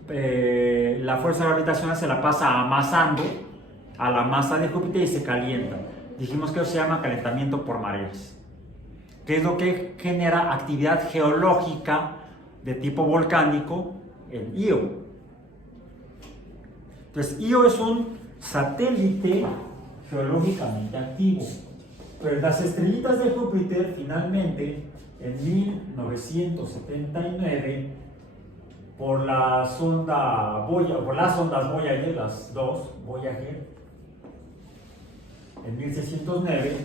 la fuerza gravitacional se la pasa amasando a la masa de Júpiter y se calienta. Dijimos que eso se llama calentamiento por mareas, que es lo que genera actividad geológica de tipo volcánico en Io. Entonces, Io es un satélite geológicamente activo. Pero las estrellitas de Júpiter, finalmente, en 1979, por las ondas Voyager, las dos Voyager, en 1609,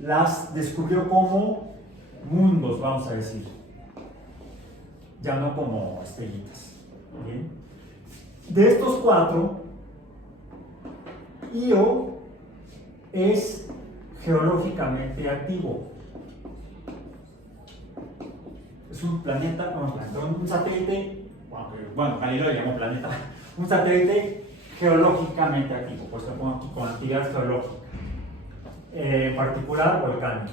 las descubrió como mundos, vamos a decir, ya no como estrellitas. ¿Bien? De estos cuatro, Io es geológicamente activo. Es un planeta, un satélite, bueno, Galileo lo llamó planeta, un satélite geológicamente activo, puesto con actividad geológica, en particular volcánica.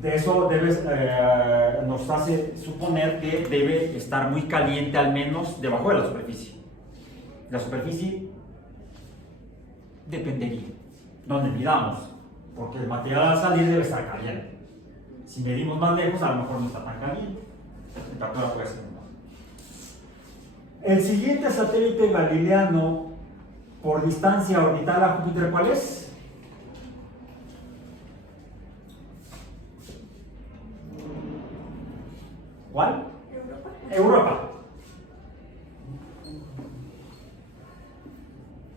De eso nos hace suponer que debe estar muy caliente, al menos debajo de la superficie. La superficie dependería donde midamos, porque el material al salir debe estar caliente. Si medimos más lejos, a lo mejor no está tan caliente. La temperatura puede ser menor. El siguiente satélite galileano por distancia orbital a Júpiter, ¿cuál es? ¿Cuál? Europa.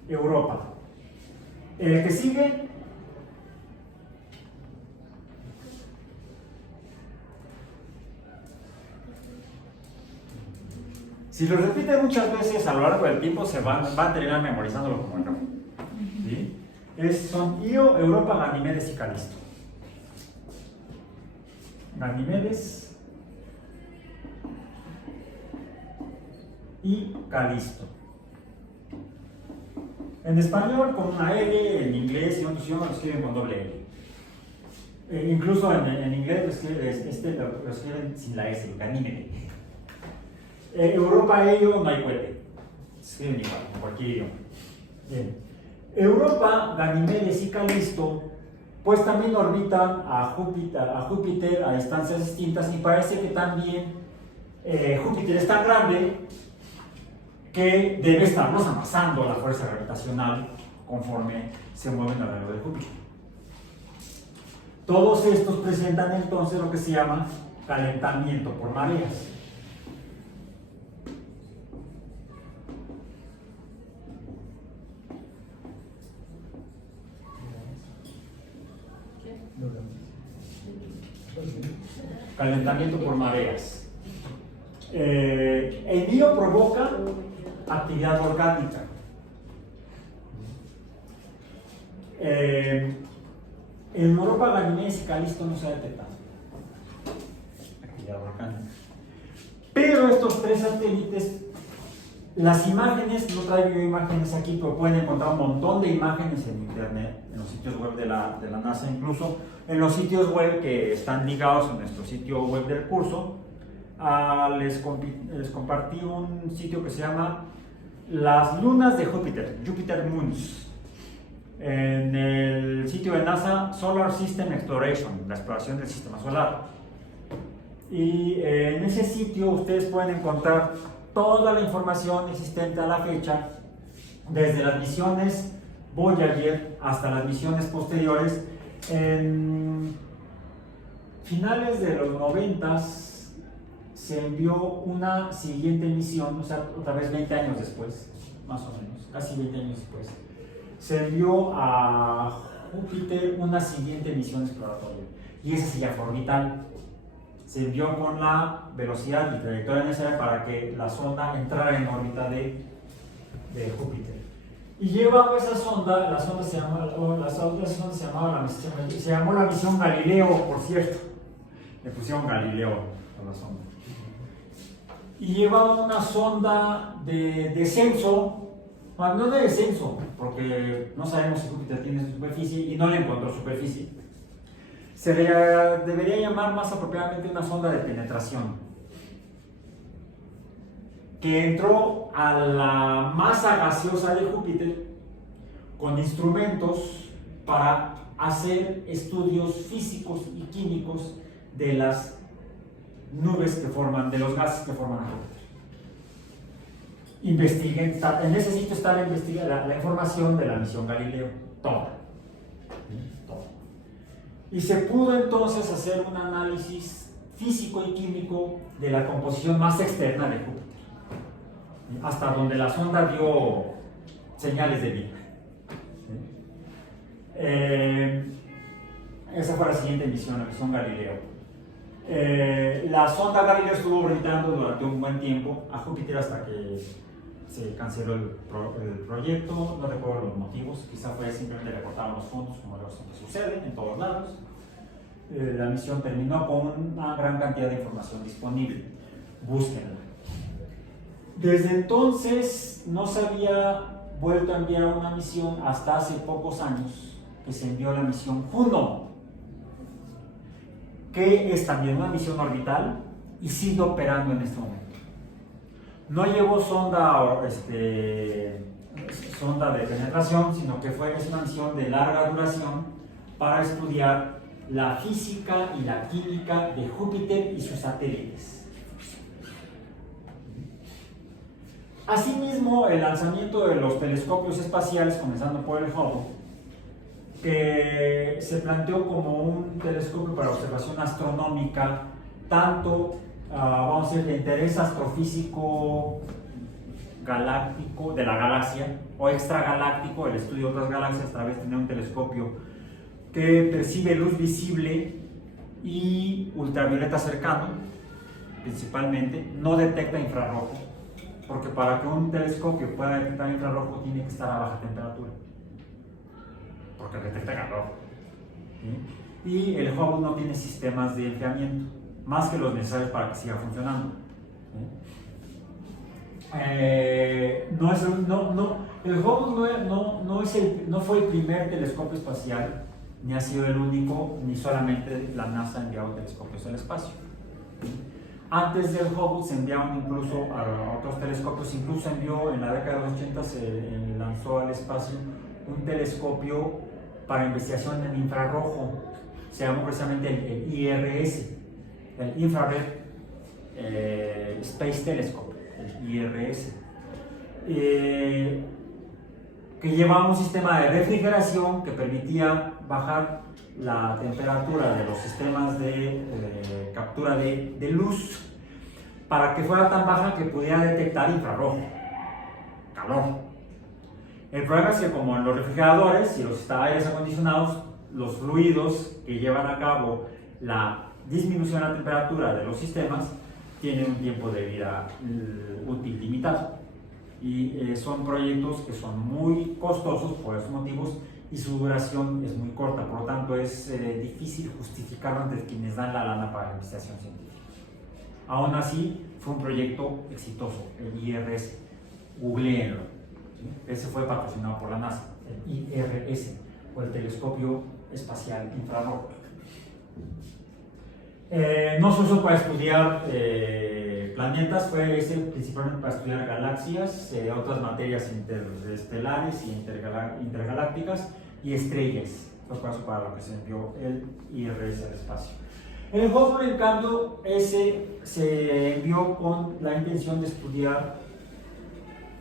Europa. El que sigue, si lo repiten muchas veces a lo largo del tiempo, se van a terminar memorizándolo como el nombre. ¿Sí? Son Io, Europa, Ganimedes y Calisto. Ganimedes y Calisto. En español con una L, en inglés y otros idiomas lo escriben con doble L. Incluso en inglés lo escriben sin la S, Ganímede. Europa, ello no hay cohete. Se escriben igual, en cualquier idioma. Bien. Europa, Ganimedes y Calisto, pues también orbitan a Júpiter a distancias distintas, y parece que también Júpiter es tan grande que debe estarnos amasando la fuerza gravitacional conforme se mueven alrededor de Júpiter. Todos estos presentan entonces lo que se llama calentamiento por mareas. Calentamiento por mareas. El Io provoca actividad volcánica. En Europa, Ganimedes y Calisto no se ha detectado actividad volcánica. Pero estos tres satélites Las imágenes, no traigo yo imágenes aquí, pero pueden encontrar un montón de imágenes en internet, en los sitios web de la NASA, incluso en los sitios web que están ligados a nuestro sitio web del curso. Les compartí un sitio que se llama Las Lunas de Júpiter, Jupiter Moons, en el sitio de NASA Solar System Exploration, la exploración del sistema solar. Y en ese sitio ustedes pueden encontrar toda la información existente a la fecha, desde las misiones Voyager hasta las misiones posteriores. En finales de los 90s se envió una siguiente misión, o sea, otra vez 20 años después, más o menos, casi 20 años después, se envió a Júpiter una siguiente misión exploratoria, y esa sí ya fue orbital. Se envió con la velocidad y trayectoria necesaria para que la sonda entrara en órbita de Júpiter. Y llevaba esa sonda, la sonda se llamó la misión Galileo, por cierto. Le pusieron Galileo a la sonda. Y llevaba una sonda de descenso, bueno, no de descenso, porque no sabemos si Júpiter tiene superficie y no le encontró superficie. Se le debería llamar más apropiadamente una sonda de penetración, que entró a la masa gaseosa de Júpiter con instrumentos para hacer estudios físicos y químicos de las nubes que forman, de los gases que forman a Júpiter. En ese sitio está la información de la misión Galileo, toda. Y se pudo entonces hacer un análisis físico y químico de la composición más externa de Júpiter, hasta donde la sonda dio señales de vida. Esa fue la siguiente misión, la misión Galileo. La sonda Galileo estuvo orbitando durante un buen tiempo a Júpiter hasta que se canceló el proyecto. No recuerdo los motivos, quizá fue simplemente le cortaron los fondos, como lo que sucede en todos lados. La misión terminó con una gran cantidad de información disponible. Búsquenla. Desde entonces no se había vuelto a enviar una misión hasta hace pocos años, que se envió la misión Juno, que es también una misión orbital y sigue operando en este momento. No llevó sonda de penetración, sino que es una misión de larga duración para estudiar la física y la química de Júpiter y sus satélites. Asimismo, el lanzamiento de los telescopios espaciales, comenzando por el Hubble, que se planteó como un telescopio para observación astronómica, tanto vamos a decir, de interés astrofísico galáctico de la galaxia o extragaláctico, el estudio de otras galaxias a través de tener un telescopio que percibe luz visible y ultravioleta cercano, principalmente, no detecta infrarrojo, porque para que un telescopio pueda detectar infrarrojo tiene que estar a baja temperatura, porque detecta calor. ¿Sí? Y el Hubble no tiene sistemas de enfriamiento, más que los necesarios para que siga funcionando. El Hubble no fue el primer telescopio espacial, ni ha sido el único, ni solamente la NASA ha enviado telescopios al espacio. Antes del Hubble se enviaron incluso a otros telescopios, incluso envió en la década de los 80 se lanzó al espacio un telescopio para investigación en infrarrojo, se llamó precisamente el IRS, el Infrared Space Telescope, el IRS, que llevaba un sistema de refrigeración que permitía bajar la temperatura de los sistemas de captura de luz para que fuera tan baja que pudiera detectar infrarrojo, calor. El problema es que como en los refrigeradores y los aires acondicionados, los fluidos que llevan a cabo la disminución de la temperatura de los sistemas tienen un tiempo de vida útil limitado y son proyectos que son muy costosos por esos motivos y su duración es muy corta, por lo tanto es difícil justificarlo ante quienes dan la lana para la investigación científica. Aún así, fue un proyecto exitoso, el IRS. googleenlo. ¿Sí? Ese fue patrocinado por la NASA, el IRS, o el Telescopio Espacial Infrarrojo. No se usó para estudiar planetas, fue ese principalmente para estudiar galaxias, otras materias interestelares y intergalácticas y estrellas. Fue para lo que se envió el IRS al espacio. El Hubble, en cambio, ese se envió con la intención de estudiar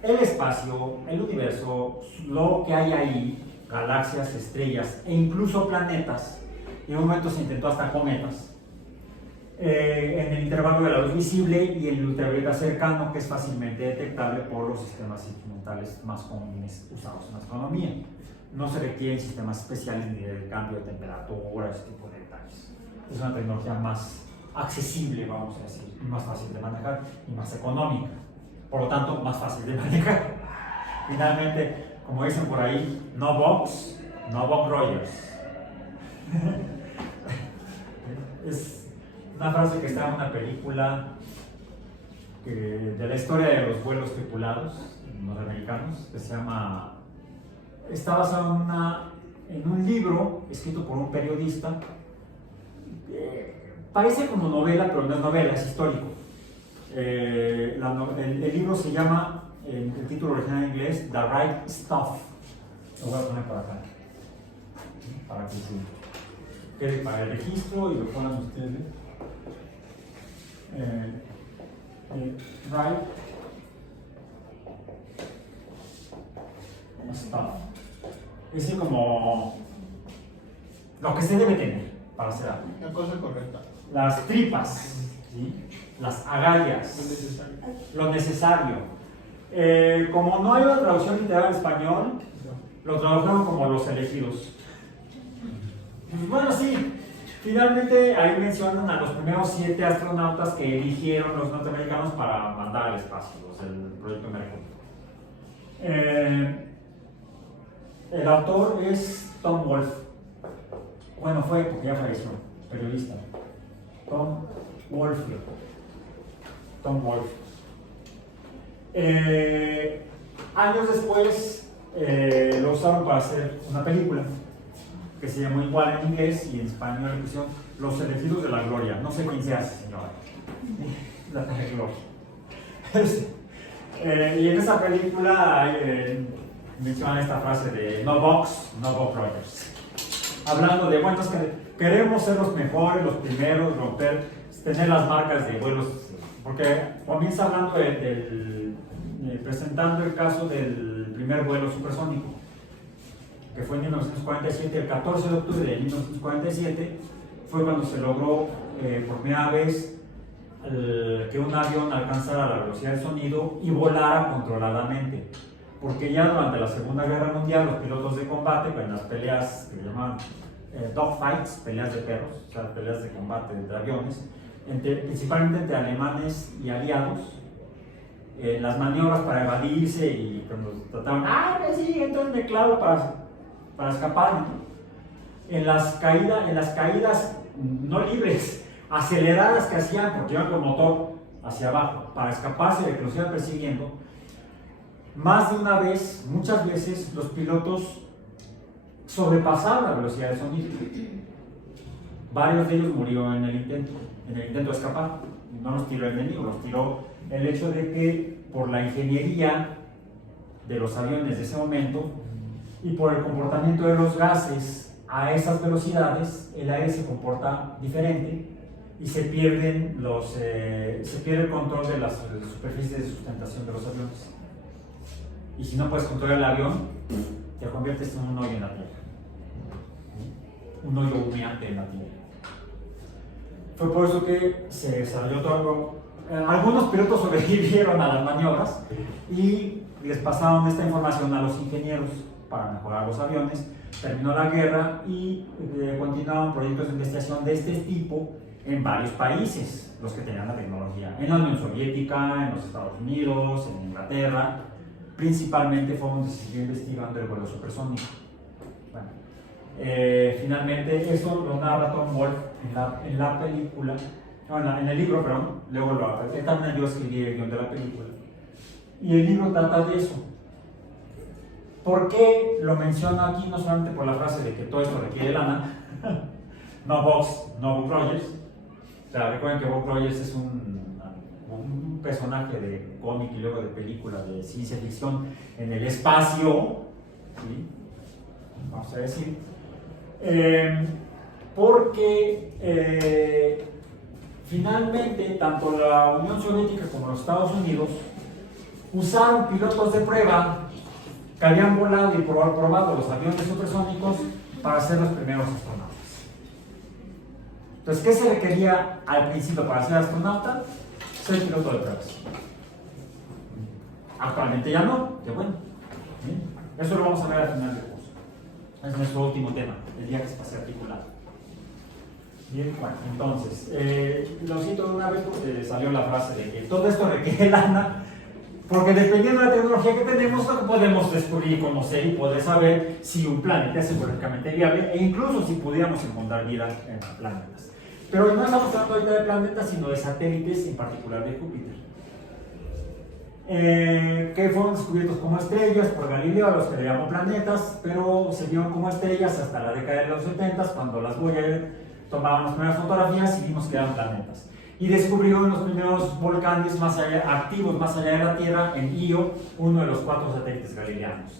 el espacio, el universo, lo que hay ahí, galaxias, estrellas e incluso planetas. En un momento se intentó hasta cometas. En el intervalo de la luz visible y el ultravioleta cercano, que es fácilmente detectable por los sistemas instrumentales más comunes usados en astronomía. No se requieren sistemas especiales ni de cambio de temperatura, ese tipo de detalles. Es una tecnología más accesible, vamos a decir, y más fácil de manejar y más económica. Por lo tanto, más fácil de manejar. Finalmente, como dicen por ahí, no Box, no Bob Rogers. Es una frase que está en una película de la historia de los vuelos tripulados norteamericanos, que se llama, está basada en un libro escrito por un periodista. Parece como novela, pero no es novela, es histórico. El libro se llama, el título original en inglés, The Right Stuff. Lo voy a poner por acá, para que se quede para el registro y lo puedan ustedes ver. Right Stuff. Es decir, como lo que se debe tener para hacer algo. La cosa correcta. Las tripas, ¿sí? Las agallas, lo necesario. Como no hay una traducción literal al español, lo tradujeron como los elegidos. Bueno, sí. Finalmente, ahí mencionan a los primeros 7 astronautas que eligieron los norteamericanos para mandar al espacio, los del proyecto Mercury. El autor es Tom Wolfe. Bueno, fue porque ya falleció, periodista. Tom Wolfe. Años después lo usaron para hacer una película que se llamó igual en inglés y en español le pusieron Los Elegidos de la Gloria. No sé quién se hace, señora. La gloria. Y en esa película mencionan esta frase de no Box, no Bob Rogers. Hablando de, bueno, es que queremos ser los mejores, los primeros, romper, tener las marcas de vuelos, porque comienza hablando presentando el caso del primer vuelo supersónico, que fue en 1947, el 14 de octubre de 1947, fue cuando se logró por primera vez que un avión alcanzara la velocidad del sonido y volara controladamente. Porque ya durante la Segunda Guerra Mundial, los pilotos de combate, en las peleas que llaman dogfights, peleas de perros, o sea, peleas de combate entre aviones, principalmente entre alemanes y aliados, las maniobras para evadirse y cuando trataban, sí, entonces me clavo para escapar, ¿no? En las caídas no libres, aceleradas que hacían porque iban con motor hacia abajo para escaparse de que los iban persiguiendo, más de una vez, muchas veces, los pilotos sobrepasaron la velocidad del sonido. Varios de ellos murieron en el intento de escapar. No los tiró el enemigo, los tiró el hecho de que por la ingeniería de los aviones de ese momento y por el comportamiento de los gases a esas velocidades, el aire se comporta diferente y se pierde el control de las superficies de sustentación de los aviones. Y si no puedes controlar el avión, te conviertes en un hoyo en la tierra. Un hoyo humeante en la tierra. Fue por eso que se desarrolló todo. Algunos pilotos sobrevivieron a las maniobras y les pasaron esta información a los ingenieros para mejorar los aviones. Terminó la guerra y continuaron proyectos de investigación de este tipo en varios países, los que tenían la tecnología. En la Unión Soviética, en los Estados Unidos, en Inglaterra. Principalmente fue donde se siguió investigando el vuelo supersónico. Bueno, finalmente, eso lo narra Tom Wolfe en la película, en el libro, perdón, luego él también yo escribí el guión de la película. Y el libro trata de eso. ¿Por qué lo menciono aquí? No solamente por la frase de que todo esto requiere lana, no Buck Rogers. O sea, recuerden que Buck Rogers es un personaje de cómic y luego de película de ciencia ficción en el espacio, ¿sí? Vamos a decir, porque finalmente tanto la Unión Soviética como los Estados Unidos usaron pilotos de prueba que habían volado y probado los aviones supersónicos para ser los primeros astronautas. Entonces, ¿qué se requería al principio para ser astronauta? Ser piloto de pruebas. Actualmente ya no, qué bueno. ¿Sí? Eso lo vamos a ver al final del curso. Es nuestro último tema, el viaje espacial articulado. Bien, bueno, entonces, lo cito de una vez porque salió la frase de que todo esto requiere lana, porque dependiendo de la tecnología que tenemos, podemos descubrir, conocer y poder saber si un planeta es ecológicamente viable e incluso si pudiéramos encontrar vida en planetas. Pero no estamos hablando ahorita de planetas, sino de satélites, en particular de Júpiter, que fueron descubiertos como estrellas por Galileo, a los que le llamó planetas, pero se vieron como estrellas hasta la década de los 70, cuando las Voyager tomaban las primeras fotografías y vimos que eran planetas. Y descubrieron los primeros volcanes activos más allá de la Tierra en Io, uno de los 4 satélites galileanos.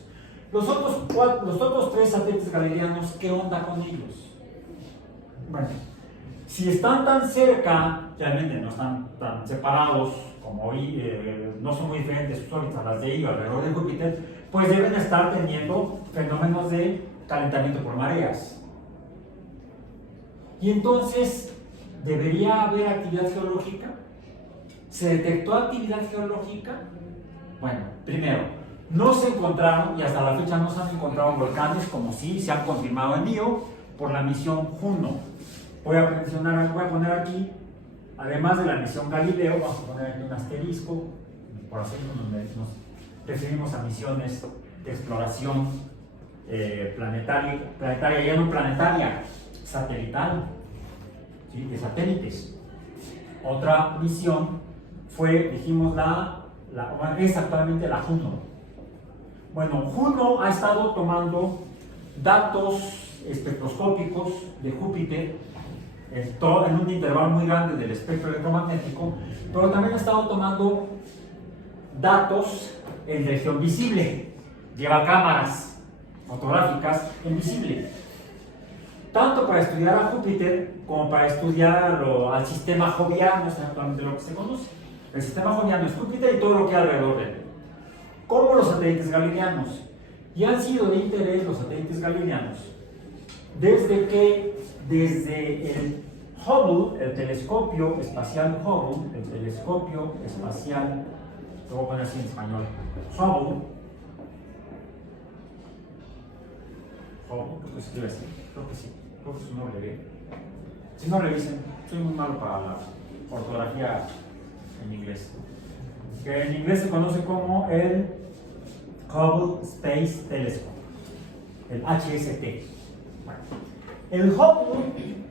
Los otros 3 satélites galileanos, ¿qué onda con ellos? Bueno, si están tan cerca, realmente no están tan separados como hoy, no son muy diferentes sus órbitas a las de Io alrededor de Júpiter, pues deben estar teniendo fenómenos de calentamiento por mareas. Y entonces, ¿debería haber actividad geológica? ¿Se detectó actividad geológica? Bueno, primero, no se encontraron, y hasta la fecha no se han encontrado volcanes como sí se han confirmado en Io por la misión Juno. Voy a poner aquí, además de la misión Galileo, vamos a poner aquí un asterisco, por así donde nos referimos a misiones de exploración planetaria, ya no planetaria, satelital, ¿sí? De satélites. Otra misión fue, dijimos, es actualmente la Juno. Bueno, Juno ha estado tomando datos espectroscópicos de Júpiter en un intervalo muy grande del espectro electromagnético, pero también ha estado tomando datos en región visible. Lleva cámaras fotográficas en visible, tanto para estudiar a Júpiter como para estudiar al sistema joviano, es actualmente lo que se conoce. El sistema joviano es Júpiter y todo lo que hay alrededor de él, como los satélites galileanos. Y han sido de interés los satélites galileanos desde el Hubble, el telescopio espacial Hubble, lo voy a poner así en español, Hubble, creo que se escribe así, creo que sí, creo que es un nombre bien. Si no revisen, soy muy malo para la ortografía en inglés. Que en inglés se conoce como el Hubble Space Telescope, el HST. Bueno, el Hubble,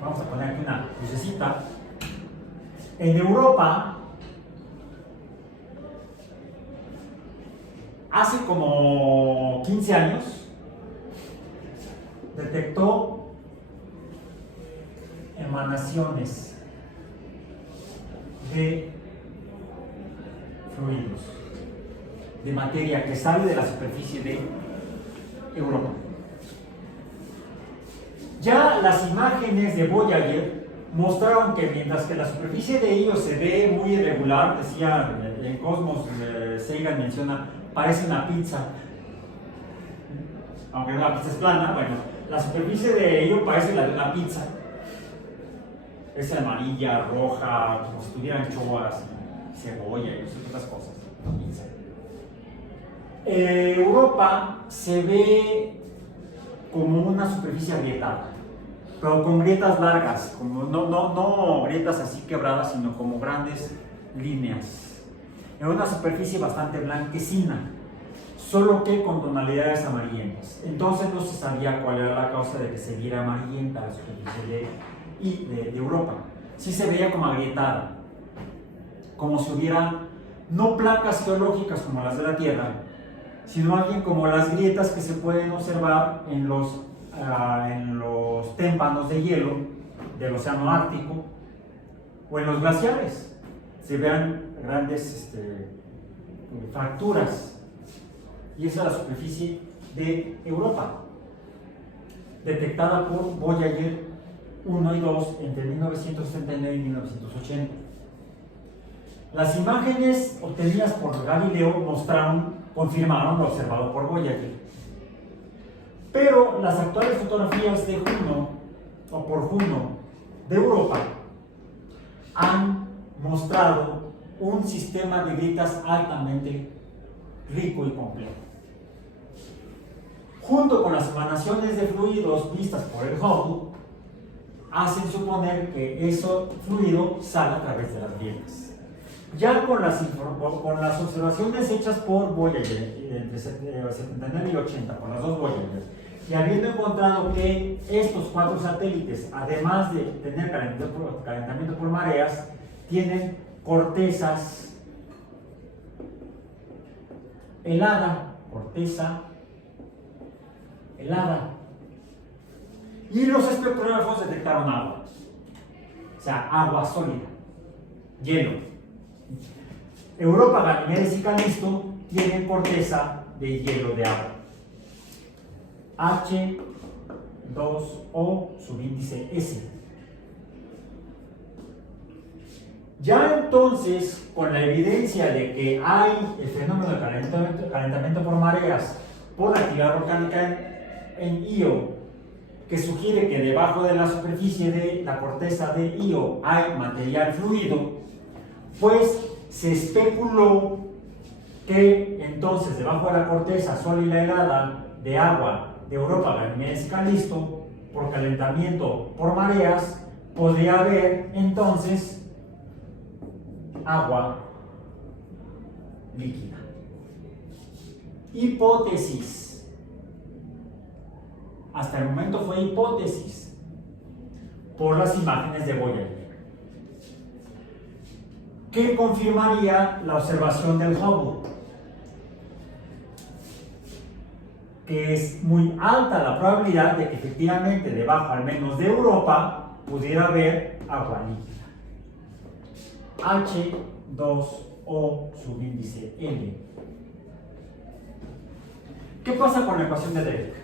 vamos a poner aquí una lucecita. En Europa, hace como 15 años, detectó emanaciones de fluidos, de materia que sale de la superficie de Europa. Ya las imágenes de Voyager mostraron que mientras que la superficie de Io se ve muy irregular, decía en Cosmos, Sagan menciona, parece una pizza, aunque la pizza es plana, bueno, la superficie de Io parece la de una pizza, es amarilla, roja, como si tuviera anchoas, cebolla y otras cosas, la pizza. Europa se ve como una superficie agrietada, pero con grietas largas, como no grietas así quebradas, sino como grandes líneas, en una superficie bastante blanquecina, solo que con tonalidades amarillentas. Entonces no se sabía cuál era la causa de que se viera amarillenta la superficie de Europa. Sí se veía como agrietada, como si hubiera no placas geológicas como las de la Tierra, sino más bien como las grietas que se pueden observar en los témpanos de hielo del océano Ártico o en los glaciares. Se vean grandes fracturas. Y esa es la superficie de Europa, detectada por Voyager 1 y 2 entre 1979 y 1980. Las imágenes obtenidas por Galileo confirmaron lo observado por Voyager. Pero las actuales fotografías de Juno de Europa han mostrado un sistema de grietas altamente rico y complejo. Junto con las emanaciones de fluidos vistas por el Hubble, hacen suponer que ese fluido sale a través de las grietas. Ya con las observaciones hechas por Voyager entre 79 y 80, con las dos Voyager, y habiendo encontrado que estos 4 satélites, además de tener calentamiento por mareas, tienen cortezas corteza helada. Y los espectrógrafos detectaron agua, o sea, agua sólida, hielo. Europa, Ganimedes y Calisto tienen corteza de hielo de agua. H2O subíndice S. Ya entonces, con la evidencia de que hay el fenómeno de calentamiento por mareas por la actividad volcánica en Io, que sugiere que debajo de la superficie de la corteza de Io hay material fluido, pues se especuló que entonces debajo de la corteza sólida helada de agua de Europa, Ganimedes y Calisto, por calentamiento por mareas, podría haber entonces agua líquida. Hipótesis. Hasta el momento fue hipótesis por las imágenes de Voyager, que confirmaría la observación del Hubble, que es muy alta la probabilidad de que efectivamente debajo al menos de Europa pudiera haber agua líquida. H2O subíndice L. ¿Qué pasa con la ecuación de Drake?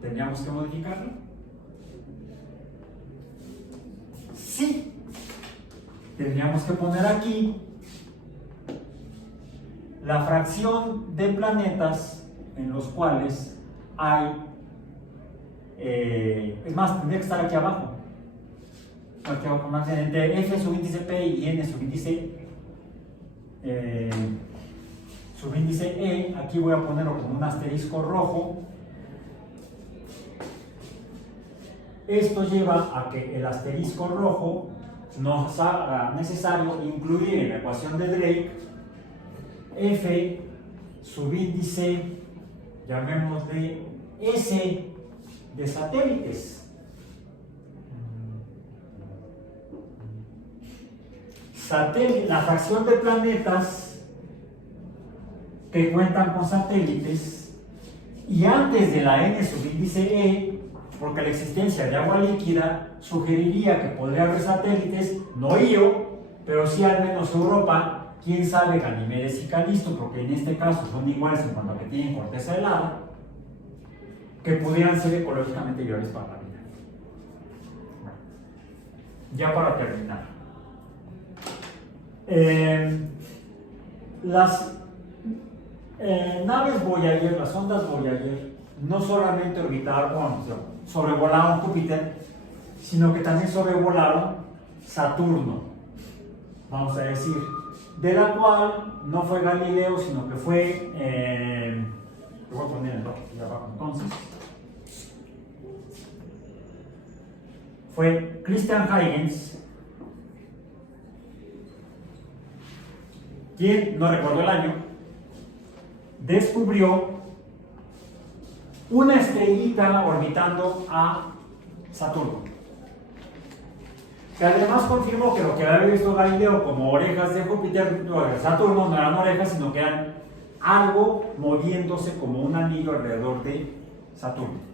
¿Tendríamos que modificarlo? Sí. Tendríamos que poner aquí la fracción de planetas en los cuales hay, es más, tendría que estar aquí abajo. Aquí abajo, más bien, entre F subíndice P y N subíndice E, aquí voy a ponerlo con un asterisco rojo. Esto lleva a que el asterisco rojo nos haga necesario incluir en la ecuación de Drake F subíndice, llamémosle S de satélites. La fracción de planetas que cuentan con satélites, y antes de la N subíndice E, porque la existencia de agua líquida sugeriría que podría haber satélites, no Io, pero sí al menos Europa, quién sabe Ganimedes y Calisto, porque en este caso son iguales en cuanto a que tienen corteza helada, que pudieran ser ecológicamente viables para la vida. Bueno, ya para terminar. Las naves Voyager, las ondas Voyager, no solamente orbitaron, sobrevolaron Júpiter, sino que también sobrevolaron Saturno, vamos a decir, de la cual no fue Galileo, sino que fue, lo voy a poner aquí abajo entonces, fue Christian Huygens, quien, no recuerdo el año, descubrió una estrellita orbitando a Saturno. que además confirmó que lo que había visto Galileo como orejas de Júpiter, no, de Saturno, no eran orejas, sino que eran algo moviéndose como un anillo alrededor de Saturno.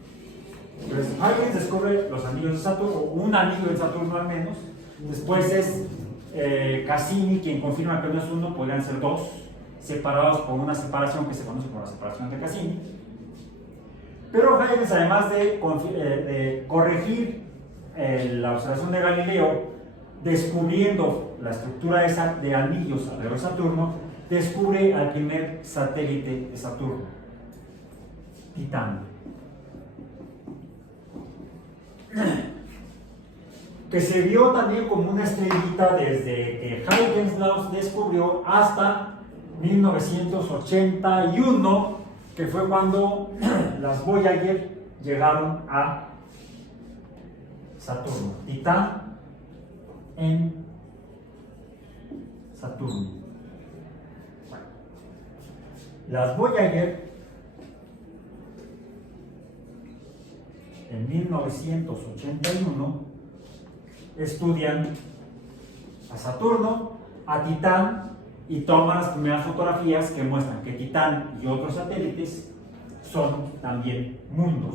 Entonces, Huygens descubre los anillos de Saturno, o un anillo de Saturno al menos. Después es Cassini quien confirma que no es uno, podrían ser dos, separados por una separación que se conoce como la separación de Cassini. Pero Huygens, además de corregir la observación de Galileo, descubriendo la estructura de anillos alrededor de Saturno, descubre al primer satélite de Saturno, Titán, que se vio también como una estrellita desde que Huygens la descubrió hasta 1981, que fue cuando las Voyager llegaron a Saturno. Titán en Saturno. Bueno, las Voyager en 1981 estudian a Saturno, a Titán, y toman las primeras fotografías que muestran que Titán y otros satélites son también mundos.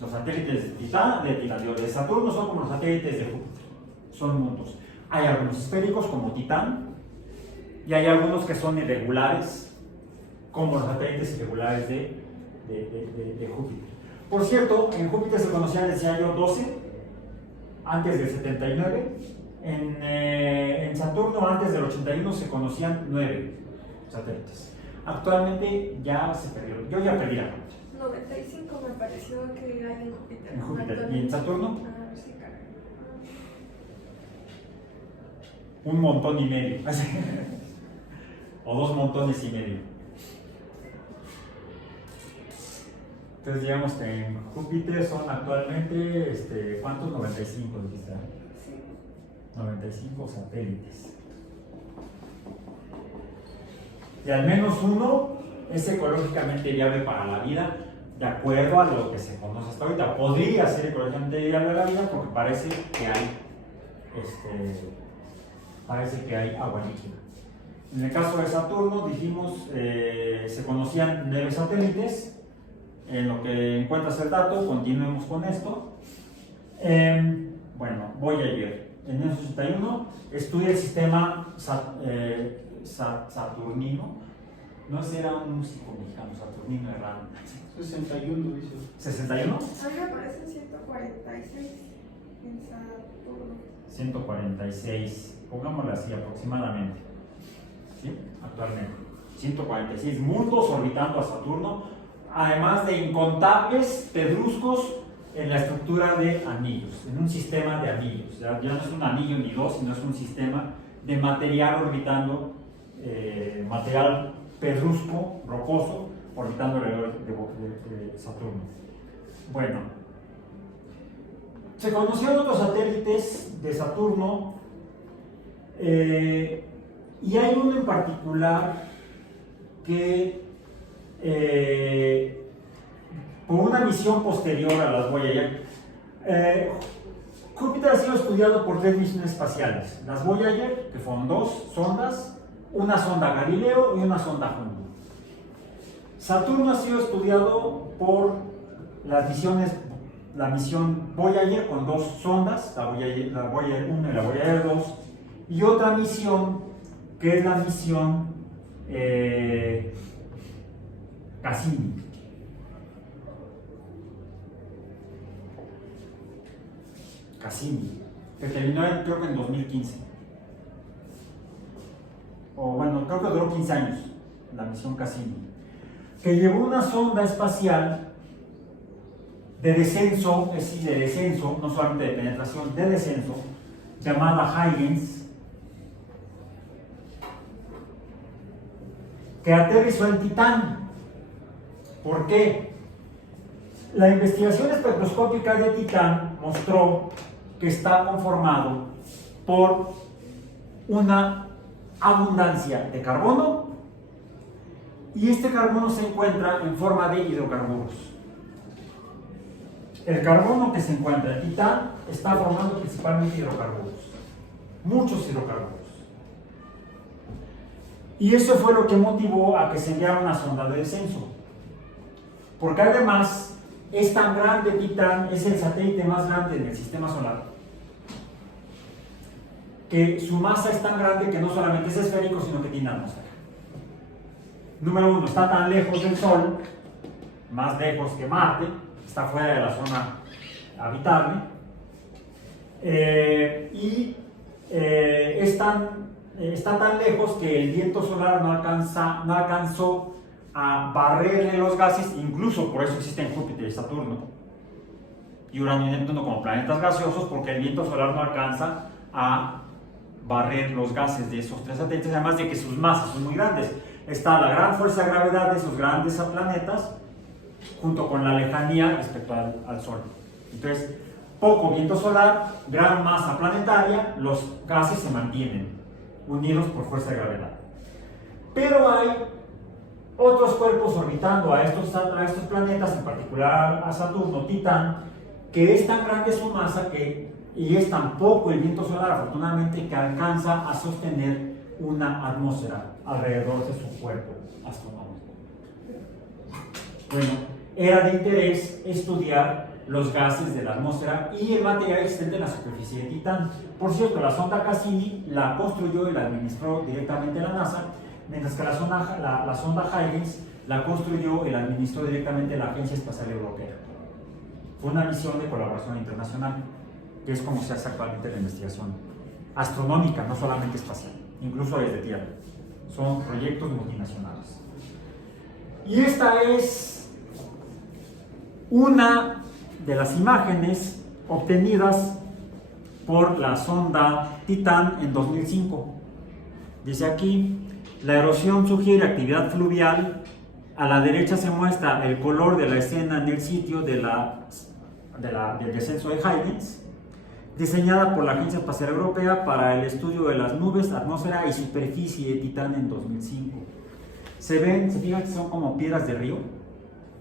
Los satélites de Saturno son como los satélites de Júpiter, son mundos. Hay algunos esféricos como Titán y hay algunos que son irregulares como los satélites irregulares de Júpiter. Por cierto, en Júpiter se conocían desde el año 12, antes del 79. En Saturno, antes del 81, se conocían 9 satélites. Actualmente ya se perdieron. Yo ya perdí la cuenta. 95 me pareció que hay en Júpiter. En Júpiter. ¿Y en Saturno? Ah, sí, caray. Un montón y medio. O 2 montones y medio. Entonces digamos que en Júpiter son actualmente, ¿cuántos? 95, dijiste. Sí. 95 satélites. Y al menos uno es ecológicamente viable para la vida, de acuerdo a lo que se conoce hasta ahorita. Podría ser ecológicamente viable a la vida porque parece que hay agua líquida. En el caso de Saturno, dijimos, se conocían 9 satélites. En lo que encuentras el dato, continuemos con esto. Bueno, Voyager en 1961 estudia el sistema saturnino. No sé, era un músico mexicano, Saturnino Herrán. 61, dice. ¿61? A mí me parecen 146 en Saturno. 146, pongámoslo así aproximadamente. ¿Sí? Actualmente. 146 mundos orbitando a Saturno, además de incontables pedruscos en la estructura de anillos, en un sistema de anillos. Ya no es un anillo ni dos, sino es un sistema de material orbitando, material pedrusco, rocoso, orbitando alrededor de Saturno. Bueno, se conocieron otros satélites de Saturno y hay uno en particular que por una misión posterior a las Voyager, Júpiter ha sido estudiado por 3 misiones espaciales. Las Voyager, que fueron 2 sondas, una sonda Galileo y una sonda Juno. Saturno ha sido estudiado por las misiones, la misión Voyager con 2 sondas, la Voyager 1 y la Voyager 2, y otra misión que es la misión Cassini. Cassini, que terminó creo que en 2015. O bueno, creo que duró 15 años la misión Cassini, que llevó una sonda espacial de descenso, es decir, de descenso, no solamente de penetración, de descenso, llamada Huygens, que aterrizó en Titán. ¿Por qué? La investigación espectroscópica de Titán mostró que está conformado por una abundancia de carbono y este carbono se encuentra en forma de hidrocarburos. el carbono que se encuentra en Titán está formando principalmente hidrocarburos, muchos hidrocarburos. Y eso fue lo que motivó a que se enviara una sonda de descenso. Porque además es tan grande Titán, es el satélite más grande del sistema solar, que su masa es tan grande que no solamente es esférico, sino que tiene atmósfera. Número uno, está tan lejos del Sol, más lejos que Marte, está fuera de la zona habitable, está tan lejos que el viento solar no alcanzó a barrerle los gases, incluso por eso existen Júpiter y Saturno y Urano y Neptuno como planetas gaseosos, porque el viento solar no alcanza a barrer los gases de esos tres satélites, además de que sus masas son muy grandes. Está la gran fuerza de gravedad de esos grandes planetas, junto con la lejanía respecto al Sol. Entonces, poco viento solar, gran masa planetaria, los gases se mantienen unidos por fuerza de gravedad. Pero hay otros cuerpos orbitando a estos planetas, en particular a Saturno, Titán, que es tan grande su masa y es tan poco el viento solar, afortunadamente, que alcanza a sostener una atmósfera alrededor de su cuerpo astronómico. Bueno, era de interés estudiar los gases de la atmósfera y el material existente en la superficie de Titán. Por cierto, la sonda Cassini la construyó y la administró directamente la NASA, mientras que la sonda Huygens la construyó y la administró directamente la Agencia Espacial Europea. Fue una misión de colaboración internacional, que es como se hace actualmente la investigación astronómica, no solamente espacial, incluso desde Tierra. Son proyectos multinacionales. Y esta es una de las imágenes obtenidas por la sonda Titán en 2005. Dice aquí, la erosión sugiere actividad fluvial. A la derecha se muestra el color de la escena en el sitio del descenso de Huygens, diseñada por la Agencia Espacial Europea para el estudio de las nubes, atmósfera y superficie de Titán en 2005. Se fijan que son como piedras de río,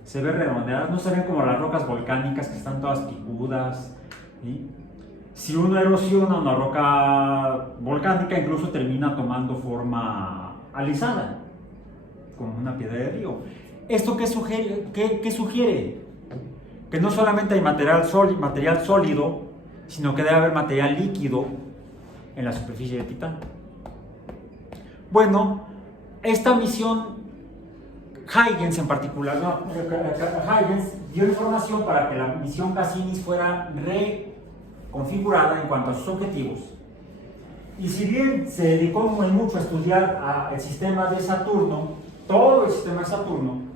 se ven redondeadas, no se ven como las rocas volcánicas que están todas picudas, ¿sí? Si uno erosiona una roca volcánica, incluso termina tomando forma alisada, como una piedra de río. ¿Esto qué sugiere? ¿Qué sugiere? Que no solamente hay material sólido, sino que debe haber material líquido en la superficie de Titán. Bueno, esta misión, Huygens en particular, Huygens dio información para que la misión Cassini fuera reconfigurada en cuanto a sus objetivos. Y si bien se dedicó muy mucho a estudiar el sistema de Saturno, todo el sistema de Saturno,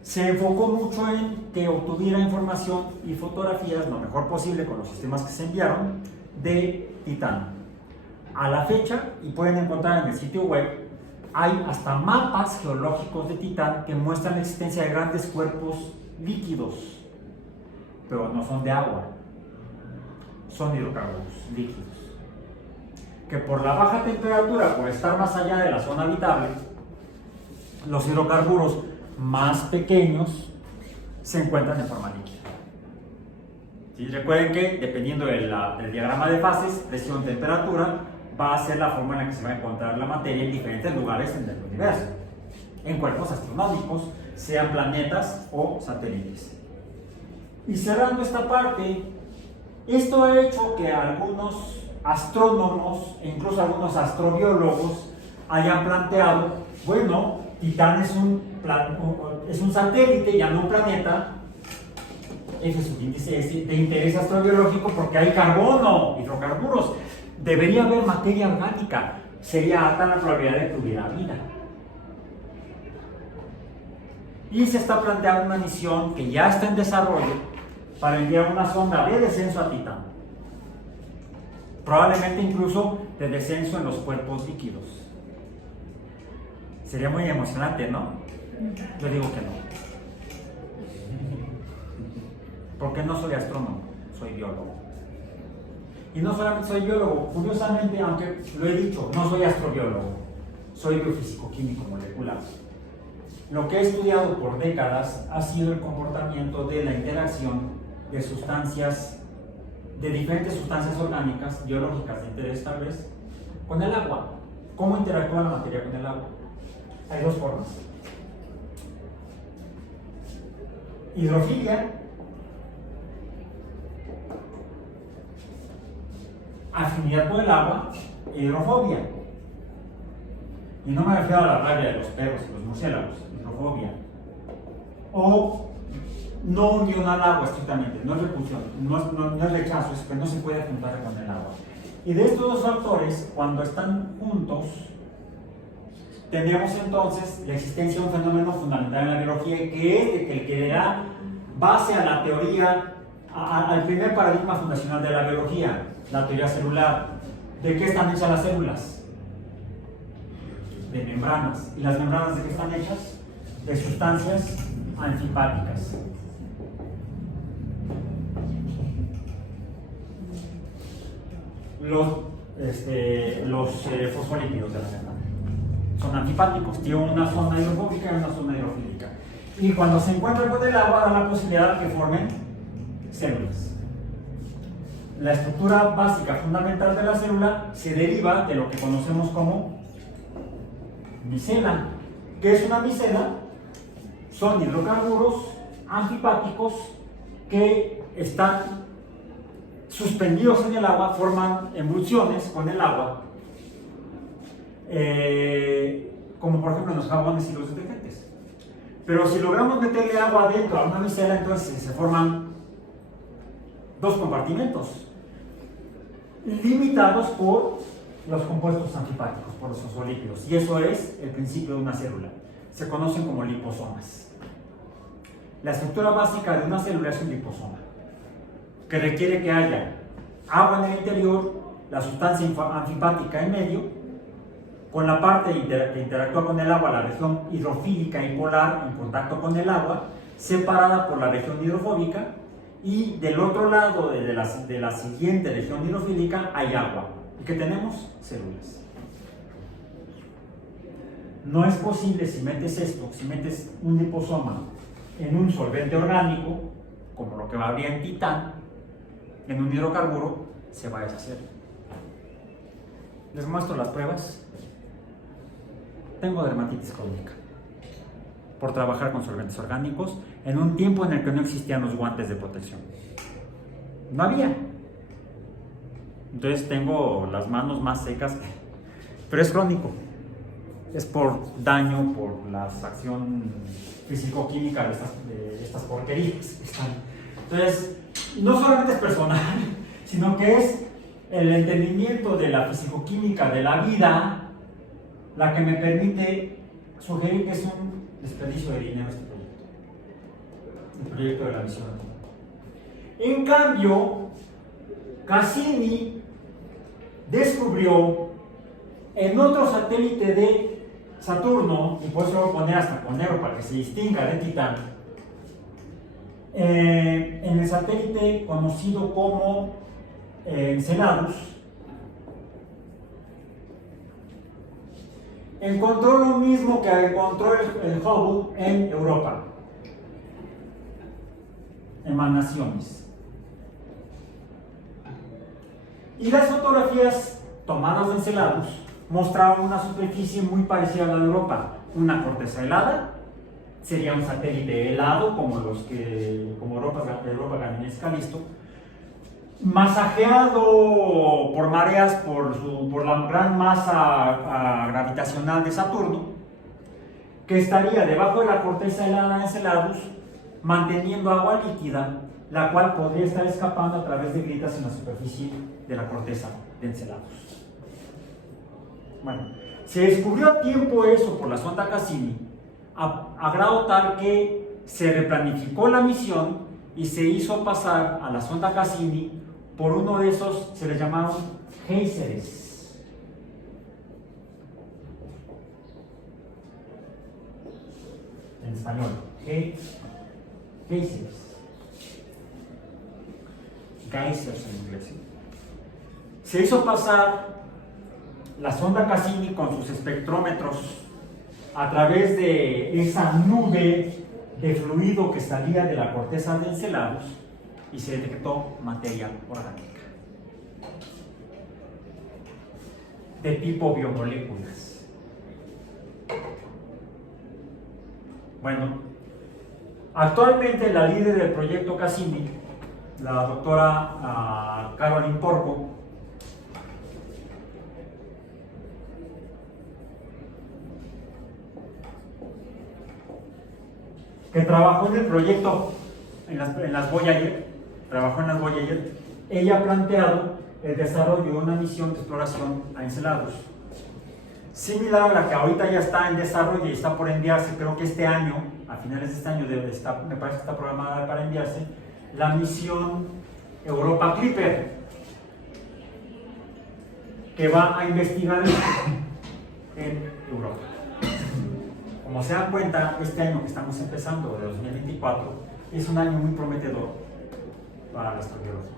se enfocó mucho en que obtuviera información y fotografías lo mejor posible con los sistemas que se enviaron de Titán. A la fecha, y pueden encontrar en el sitio web, hay hasta mapas geológicos de Titán que muestran la existencia de grandes cuerpos líquidos, pero no son de agua, son hidrocarburos líquidos, que por la baja temperatura, por estar más allá de la zona habitable, los hidrocarburos más pequeños se encuentran en forma líquida. ¿Sí? Recuerden que dependiendo del diagrama de fases, presión, temperatura, va a ser la forma en la que se va a encontrar la materia en diferentes lugares en el universo, en cuerpos astronómicos, sean planetas o satélites. Y cerrando esta parte, esto ha hecho que algunos astrónomos e incluso algunos astrobiólogos hayan planteado, bueno, Titán es un satélite, ya no un planeta. Ese es un índice de interés astrobiológico porque hay carbono, hidrocarburos. Debería haber materia orgánica. Sería alta la probabilidad de que hubiera vida. Y se está planteando una misión que ya está en desarrollo para enviar una sonda de descenso a Titán. Probablemente incluso de descenso en los cuerpos líquidos. Sería muy emocionante, ¿no? Yo digo que no. Porque no soy astrónomo, soy biólogo. Y no solamente soy biólogo, curiosamente, aunque lo he dicho, no soy astrobiólogo, soy biofísico químico molecular. Lo que he estudiado por décadas ha sido el comportamiento de la interacción de sustancias, de diferentes sustancias orgánicas, biológicas de interés tal vez, con el agua. ¿Cómo interactúa la materia con el agua? Hay dos formas. Hidrofilia, afinidad por el agua, e hidrofobia. Y no me refiero a la rabia de los perros y los murciélagos, hidrofobia. O no unión al agua estrictamente, no es repulsión, no es rechazo, es que no se puede juntar con el agua. Y de estos dos factores, cuando están juntos, tendríamos entonces la existencia de un fenómeno fundamental en la biología, que es el que da base a la teoría, al primer paradigma fundacional de la biología, la teoría celular. ¿De qué están hechas las células? De membranas. ¿Y las membranas de qué están hechas? De sustancias anfipáticas. Los fosfolípidos de la membrana son anfipáticos, tienen una zona hidrofóbica y una zona hidrofílica. Y cuando se encuentran con el agua, da la posibilidad de que formen células. La estructura básica fundamental de la célula se deriva de lo que conocemos como micela. ¿Qué es una micela? Son hidrocarburos anfipáticos que están suspendidos en el agua, forman emulsiones con el agua, como por ejemplo en los jabones y los detergentes. Pero si logramos meterle agua dentro a una micela, entonces se forman dos compartimentos limitados por los compuestos anfipáticos, por los fosfolípidos, y eso es el principio de una célula. Se conocen como liposomas. La estructura básica de una célula es un liposoma, que requiere que haya agua en el interior, la sustancia anfipática en medio, con la parte que interactúa con el agua, la región hidrofílica y polar en contacto con el agua, separada por la región hidrofóbica, y del otro lado de la siguiente región hidrofílica hay agua. ¿Y qué tenemos? Células. No es posible, si metes un liposoma en un solvente orgánico, como lo que habría en titán, en un hidrocarburo, se va a deshacer. Les muestro las pruebas. Tengo dermatitis crónica por trabajar con solventes orgánicos en un tiempo en el que no existían los guantes de protección. No había. Entonces tengo las manos más secas, pero es crónico. Es por daño, por la acción físico-química de estas porquerías. Entonces, no solamente es personal, sino que es el entendimiento de la físico-química de la vida la que me permite sugerir que es un desperdicio de dinero este proyecto. El proyecto de la visión. En cambio, Cassini descubrió en otro satélite de Saturno, y por eso lo voy a poner hasta con negro para que se distinga de Titán, en el satélite conocido como Enceladus, encontró lo mismo que encontró el Hubble en Europa: emanaciones. Y las fotografías tomadas de Enceladus mostraban una superficie muy parecida a la de Europa, una corteza helada. Sería un satélite helado como Europa Ganymedes Calisto, masajeado por mareas por la gran masa gravitacional de Saturno, que estaría debajo de la corteza helada de Enceladus manteniendo agua líquida, la cual podría estar escapando a través de grietas en la superficie de la corteza de Enceladus. Bueno, se descubrió a tiempo eso por la sonda Cassini, a grado tal que se replanificó la misión y se hizo pasar a la sonda Cassini por uno de esos, se les llamaron géiseres. En español, géiseres. Geysers en inglés. Se hizo pasar la sonda Cassini con sus espectrómetros a través de esa nube de fluido que salía de la corteza de Enceladus, y se detectó materia orgánica de tipo biomoléculas. Bueno, actualmente la líder del proyecto Cassini, la doctora Caroline Porco, que trabajó en el proyecto, en las Voyager, trabajó en las Voyager, ella ha planteado el desarrollo de una misión de exploración a Enceladus, similar a la que ahorita ya está en desarrollo y está por enviarse, creo que este año, a finales de este año me parece que está programada para enviarse, la misión Europa Clipper, que va a investigar en Europa. Como se dan cuenta, este año que estamos empezando, de 2024, es un año muy prometedor para la astrobiología.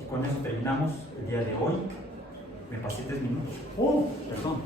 Y con eso terminamos el día de hoy. Me pasé 3 minutos. ¡Oh! Perdón.